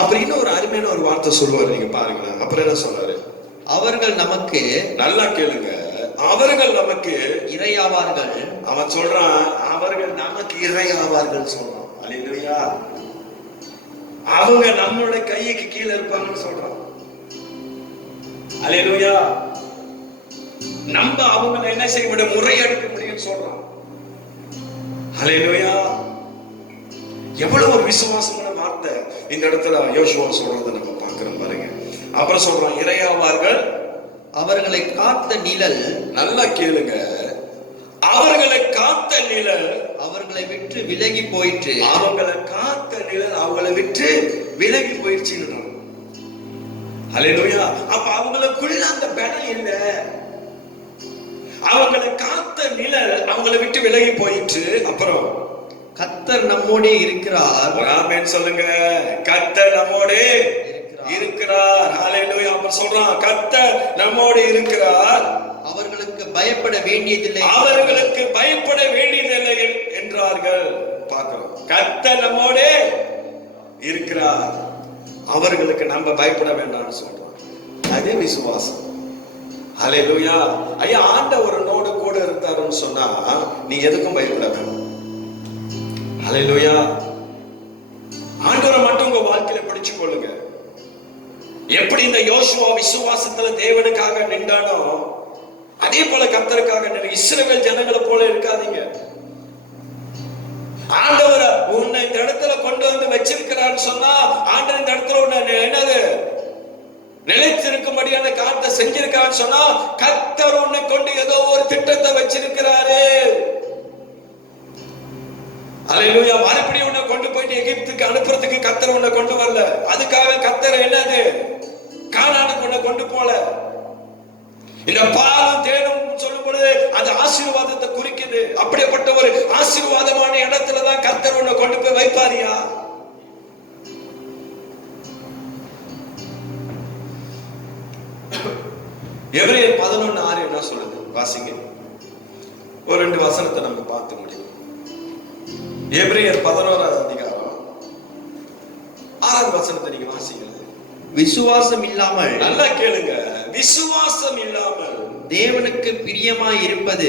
அப்படின்னு ஒரு அருமையான ஒரு வார்த்தை சொல்லுவாரு. நீங்க பாருங்களேன். அப்புறம் என்ன சொல்றாரு? அவர்கள் நமக்கு, நல்லா கேளுங்க, அவர்கள் நமக்கு இரையாவார்கள். அவன் சொல்றான், அவர்கள் நமக்கு இரையாவார்கள் சொல்றான். அல்லேலூயா. அவங்க நம்மளோட கைக்கு கீழே இருப்பாங்கன்னு சொல்றான். அல்லேலூயா. நம்ம அவங்களை என்ன செய்ய முடியும்? முறையெடுக்க முடியும்னு சொல்றான். அல்லேலூயா. எவ்வளவு ஒரு விசுவாசமான வார்த்தை இந்த இடத்துல யோசுவா சொல்றதை நம்ம பார்க்கிறோம் பாருங்க. அப்புறம் சொல்றான், இரையாவார்கள், அவர்களை காத்த நிழல். நல்லா கேளுங்க, அவர்களை காத்த நிழல் அவர்களை விட்டு விலகி போயிற்று. அவங்களை காத்த நிழல் அவங்களை விட்டு விலகி போயிடுச்சுன்னு. ஹல்லேலூயா. அப்ப அவங்களுக்குள்ள அந்த பலம் இல்ல. அவங்களை காத்த நிழல் அவங்களை விட்டு விலகி போயிற்று. அப்புறம் கர்த்தர் நம்மோடே இருக்கிறார். ஆமென் சொல்லுங்க. கர்த்தர் நம்மோடே இருக்கிறார். ஹல்லேலூயா. அப்புறம் சொல்றான், கர்த்தர் நம்மோடு இருக்கிறார், அவர்களுக்கு பயப்பட வேண்டியதில்லை. அவர்களுக்கு பயப்பட வேண்டியதில்லை என்றார்கள். பார்க்கிறோம், கர்த்தர் நம்மோடு இருக்கிறார், அவர்களுக்கு நம்ம பயப்பட வேண்டாம்னு சொல்றோம். அதே விசுவாசம். ஹல்லேலூயா. ஐயா, ஆண்டவரோட கூட இருந்தாருன்னு சொன்னா நீ எதுக்கும் பயப்பட வேண்டாம். ஹல்லேலூயா. ஆண்டவரை மட்டும் உங்க வாழ்க்கையில பிடிச்சு கொள்ளுங்க. எப்படி இந்த யோசுவா விசுவாசத்துல தேவனுக்காக நின்றானோ அதே போல கர்த்தருக்காக நின்று இஸ்ரவேல் ஜனங்களை போல இருக்காதீங்க. ஆண்டவர் உன்னை இந்த இடத்துல கொண்டு வந்து வச்சிருக்கிறான்னு சொன்னா ஆண்டவர் இந்த இடத்துல உன்னை என்னது நிலைத்திருக்கும்படியான காரியத்தை செஞ்சிருக்கான்னு சொன்னா கர்த்தர் உன்னை கொண்டு ஏதோ ஒரு திட்டத்தை வச்சிருக்கிறாரு. அல்லேலூயா. மறுபடியும் உன்னை கொண்டு போயிட்டு எகிப்துக்கு அனுப்புறதுக்கு கர்த்தர் உன்னை கொண்டு வரல. அதுக்காக கர்த்தர் என்னது கானானுக்கு உன்னை கொண்டு போல. இந்த பாலும் தேனும் சொல்லும் பொழுது அது ஆசீர்வாதத்தை குறிக்குது. அப்படிப்பட்ட ஒரு ஆசீர்வாதமான இடத்துலதான் கர்த்தர் உன்னை கொண்டு போய் வைப்பாரியா. எபிரேயர் 11:6 என்ன சொல்லுது? வாசிங்க. ஒரு 2 வசனத்தை நம்ம பார்த்து முடியும். எபிரேயர் 11ஆம் அதிகாரம் 6ஆம் வசனத்தை நீங்க வாசிங்க. விசுவாசம் இல்லாமல், நல்லா கேளுங்க, விசுவாசம் இல்லாமல் தேவனுக்கு பிரியமாய் இருப்பது,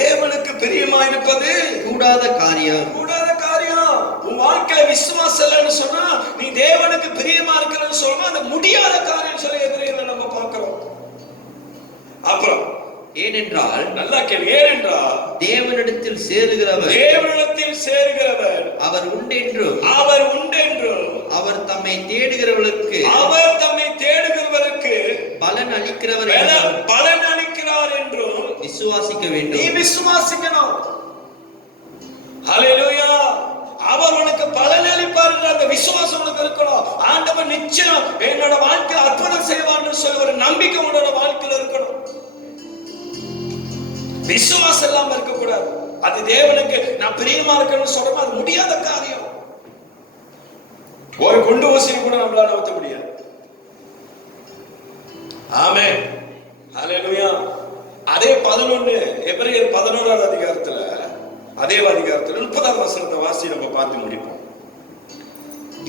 தேவனுக்கு பிரியமாய் இருப்பது கூடாத காரியம். கூடாத காரியம். உன் வாழ்க்கையில விசுவாசம் இல்லைன்னு சொன்னா, நீ தேவனுக்கு பிரியமா இருக்கிறன்னு சொன்னா, அது முடியாத காரியம் சொல்லி எபிரேயர்ல நம்ம பார்க்கிறோம். அப்புறம் ஏனென்றால், நல்லா கேளு, ஏனென்றால் தேவனிடத்தில் சேருகிறவர் அவர் உண்டென்றும், அவர் தம்மை தேடுகிறவர்களுக்கு பலன் அளிக்கிறார் என்றும் விசுவாசிக்க வேண்டும். நீ விசுவாசிக்கணும். ஹல்லேலூயா. அவர் உனக்கு பலன் அளிப்பார் என்ற அந்த விசுவாசம் உனக்கு இருக்கணும். ஆண்டவர் நிச்சயம் என்னோட வாழ்க்கையில் அற்புதம் செய்வார்னு சொல்லி ஒரு நம்பிக்கை உன்னோட வாழ்க்கையில் இருக்கணும். விசுவாசம் இல்லாம இருக்க கூடாது. அது தேவனுக்கு நான் பிரியமா இருக்கணும்னு சொல்றோம், அது முடியாத காரியம். ஒரு குண்டு ஊசியை கூட நம்மளால நகர்த்த முடியாது. ஆமென். ஹல்லேலூயா. அதே 11 எபிரேயர் 11ஆம் அதிகாரத்துல, அதே அதிகாரத்துல 30ஆம் வசனத்தை வாசி நம்ம பார்த்து முடிப்போம்.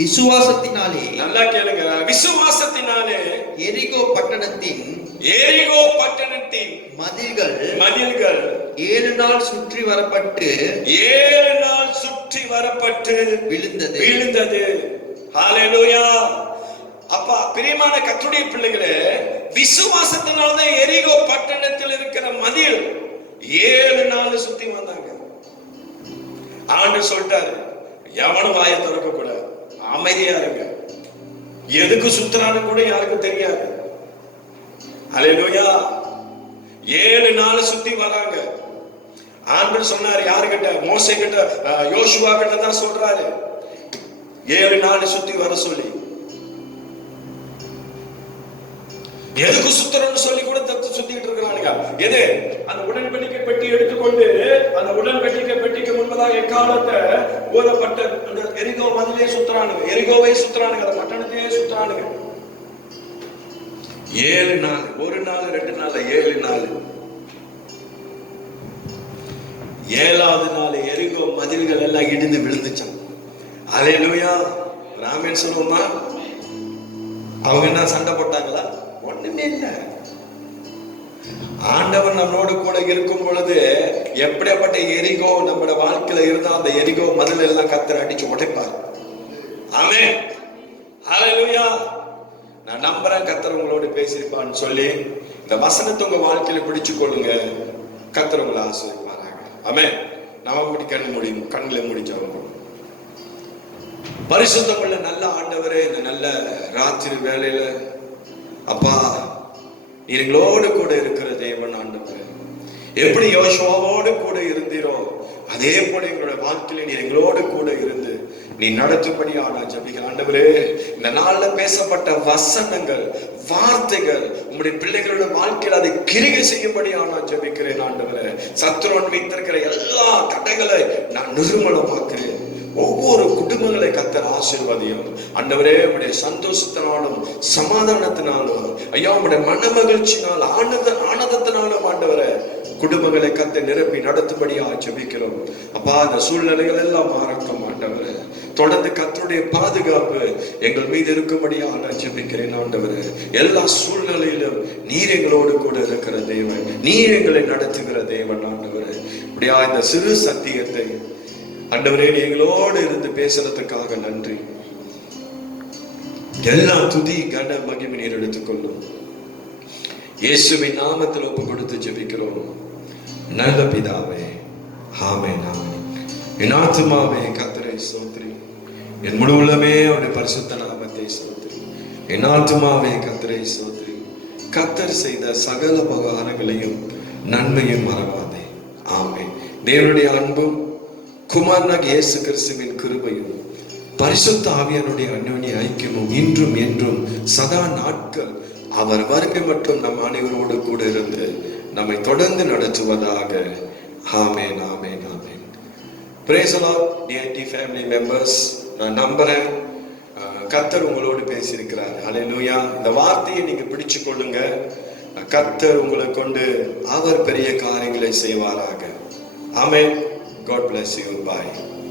விசுவாசத்தினாலே, நல்லா கேளுங்க, விசுவாசத்தினாலே எரிகோ பட்டணத்தின் மதில்கள் 7 நாள் சுற்றி வரப்பட்டு விழுந்தது. ஹல்லேலூயா. அப்பா பிரியமான கர்த்தருடைய பிள்ளைகளே, விசுவாசத்தினால்தான் எரிகோ பட்டணத்தில் இருக்கிற மதில் 7 நாள் சுத்தி வந்தாங்க. ஆண்டவர் சொல்லிட்டாரு, எவனும் வாயை திறக்க கூடாது, அமைதியா இருங்க. எதுக்கு சுத்துறான்னு கூட யாருக்கும் தெரியாது. ஹல்லேலூயா. 7 நாள் சுத்தி வராங்க. ஆண்டவர் சொன்னாரு யாருகிட்ட? மோசே கிட்ட, யோசுவா கிட்ட தான் சொல்றாரு 7 நாள் சுத்தி வர சொல்லி. எதுக்கு சுத்துறன்னு சொல்லி கூட சுத்திட்டு இருக்கிறானுங்க. எது? அந்த உடன்படிக்கை பெட்டி எடுத்துக்கொண்டு அந்த உடன்படிக்கை பெட்டிக்கு முன்பதாக எக்காலத்தை ஓதப்பட்ட அந்த எரிகோ மதிலே சுத்துறானுங்க, எரிகோவை சுத்துறானுங்க, அந்த பட்டணத்தையே சுத்துறானுங்க. 7 நாள், 1 நாள் 2 நாள் 7 நாள். 7ஆவது நாள் எரிகோ மதில்கள் எல்லாம் இடிந்து விழுந்துச்சான். ஹல்லேலூயா. ராமன் சொல்லுவோமா? அவங்க என்ன சண்டை போட்டாங்களா? ஒண்ணுமே இல்ல. ஆண்டவர் நம்மளோடு கூட இருக்கும் பொழுது எப்படிப்பட்ட எரிகோ நம்மளோட வாழ்க்கையில இருந்தா அந்த எரிகோ மதில் எல்லாம் கர்த்தர் அடிச்சு உடைப்பார். ஆமென். ஹல்லேலூயா. நான் நம்புறேன் கர்த்தர் உங்களோட பேசியிருப்பான்னு சொல்லி இந்த வசனத்தை உங்க வாழ்க்கையில பிடிச்சு கொள்ளுங்க. கர்த்தர் உங்களை ஆசீர்வதிப்பாராக. ஆமென். நாம கண்களை முடிச்சவங்க. பரிசுத்தமுள்ள நல்ல ஆண்டவரே, இந்த நல்ல ராத்திரி வேளையில அப்பா நீர் எங்களோடு கூட இருக்கிற தேவன் ஆண்டவரே, எப்படி யோசுவாவோடு கூட இருந்தீரோ அதே போல எங்களோட வாழ்க்கையில நீர் எங்களோடு கூட இருந்து நீ நடத்தும்படி நான் ஜெபிக்கிறேன் ஆண்டவரே. இந்த நாள்ல பேசப்பட்ட வசனங்கள், வார்த்தைகள் உம்முடைய பிள்ளைகளோட வாழ்க்கையில் அதை கிரியை செய்யும்படி நான் ஜெபிக்கிறேன் ஆண்டவரே. சத்துருவன் வைத்திருக்கிற எல்லா தடைகளை நான் நிர்மூலமாக்குறேன். ஒவ்வொரு குடும்பங்களை கர்த்தர் ஆசீர்வதியும் ஆண்டவரே. உடைய சந்தோஷத்தினாலும் சமாதானத்தினாலும் ஐயா, உடைய மன மகிழ்ச்சினாலும் ஆனந்தத்தினாலும் ஆண்டவரே குடும்பங்களை கர்த்தர் நிரப்பி நடத்தும்படியா ஜெபிக்கிறோம் அப்பா. அந்த சூழ்நிலைகள் எல்லாம் மாறட்டும் ஆண்டவரே. தொடர்ந்து கர்த்தருடைய பாதுகாப்பு எங்கள் மீது இருக்கும்படியா நான் ஜெபிக்கிறேன் ஆண்டவரே. எல்லா சூழ்நிலையிலும் நீர் எங்களோடு கூட இருக்கிற தேவன், நீர் எங்களை நடத்துகிற தேவன் ஆண்டவரே. இப்படியா இந்த சிறு சத்தியத்தை ஆண்டவரே எங்களோடு இருந்து பேசுறதுக்காக நன்றி. எல்லா துதி கன மகிமை நீர் எடுத்துக்கொள்ளும். இயேசுவின் நாமத்தில் ஒப்பு கொடுத்து ஜெபிக்கிறோம் நல்ல பிதாவே. ஆமென் ஆமென். என் ஆத்துமாவே கர்த்தரை ஸ்தோத்திரி, என் முழு உள்ளமே அவருடைய பரிசுத்த நாமத்தை ஸ்தோத்திரி. என் ஆத்துமாவே கர்த்தரை ஸ்தோத்திரி, கர்த்தர் செய்த சகல உபகாரங்களையும் நன்மையும் மறவாதே. ஆமென். தேவனுடைய அன்பும் குமாரனாகிய இயேசு கிறிஸ்துவின் கிருபையும் பரிசுத்த ஆவியானுடைய அந்யோன்ய ஐக்கியமும் இன்றும் என்றும் சதா நாட்கள் அவர் வருகை மட்டும் நம் அனைவரோடு கூட இருந்து நம்மை தொடர்ந்து நடத்துவதாக. ஆமென் ஆமென் ஆமென். Praise the Lord, DIT family members. நான் நம்புறேன் கர்த்தர் உங்களோடு பேசியிருக்கிறார். ஹல்லேலூயா. இந்த வார்த்தையை நீங்க பிடிச்சு கொள்ளுங்க. கர்த்தர் உங்களை கொண்டு அவர் பெரிய காரியங்களை செய்வாராக. ஆமென். God bless you. Bye.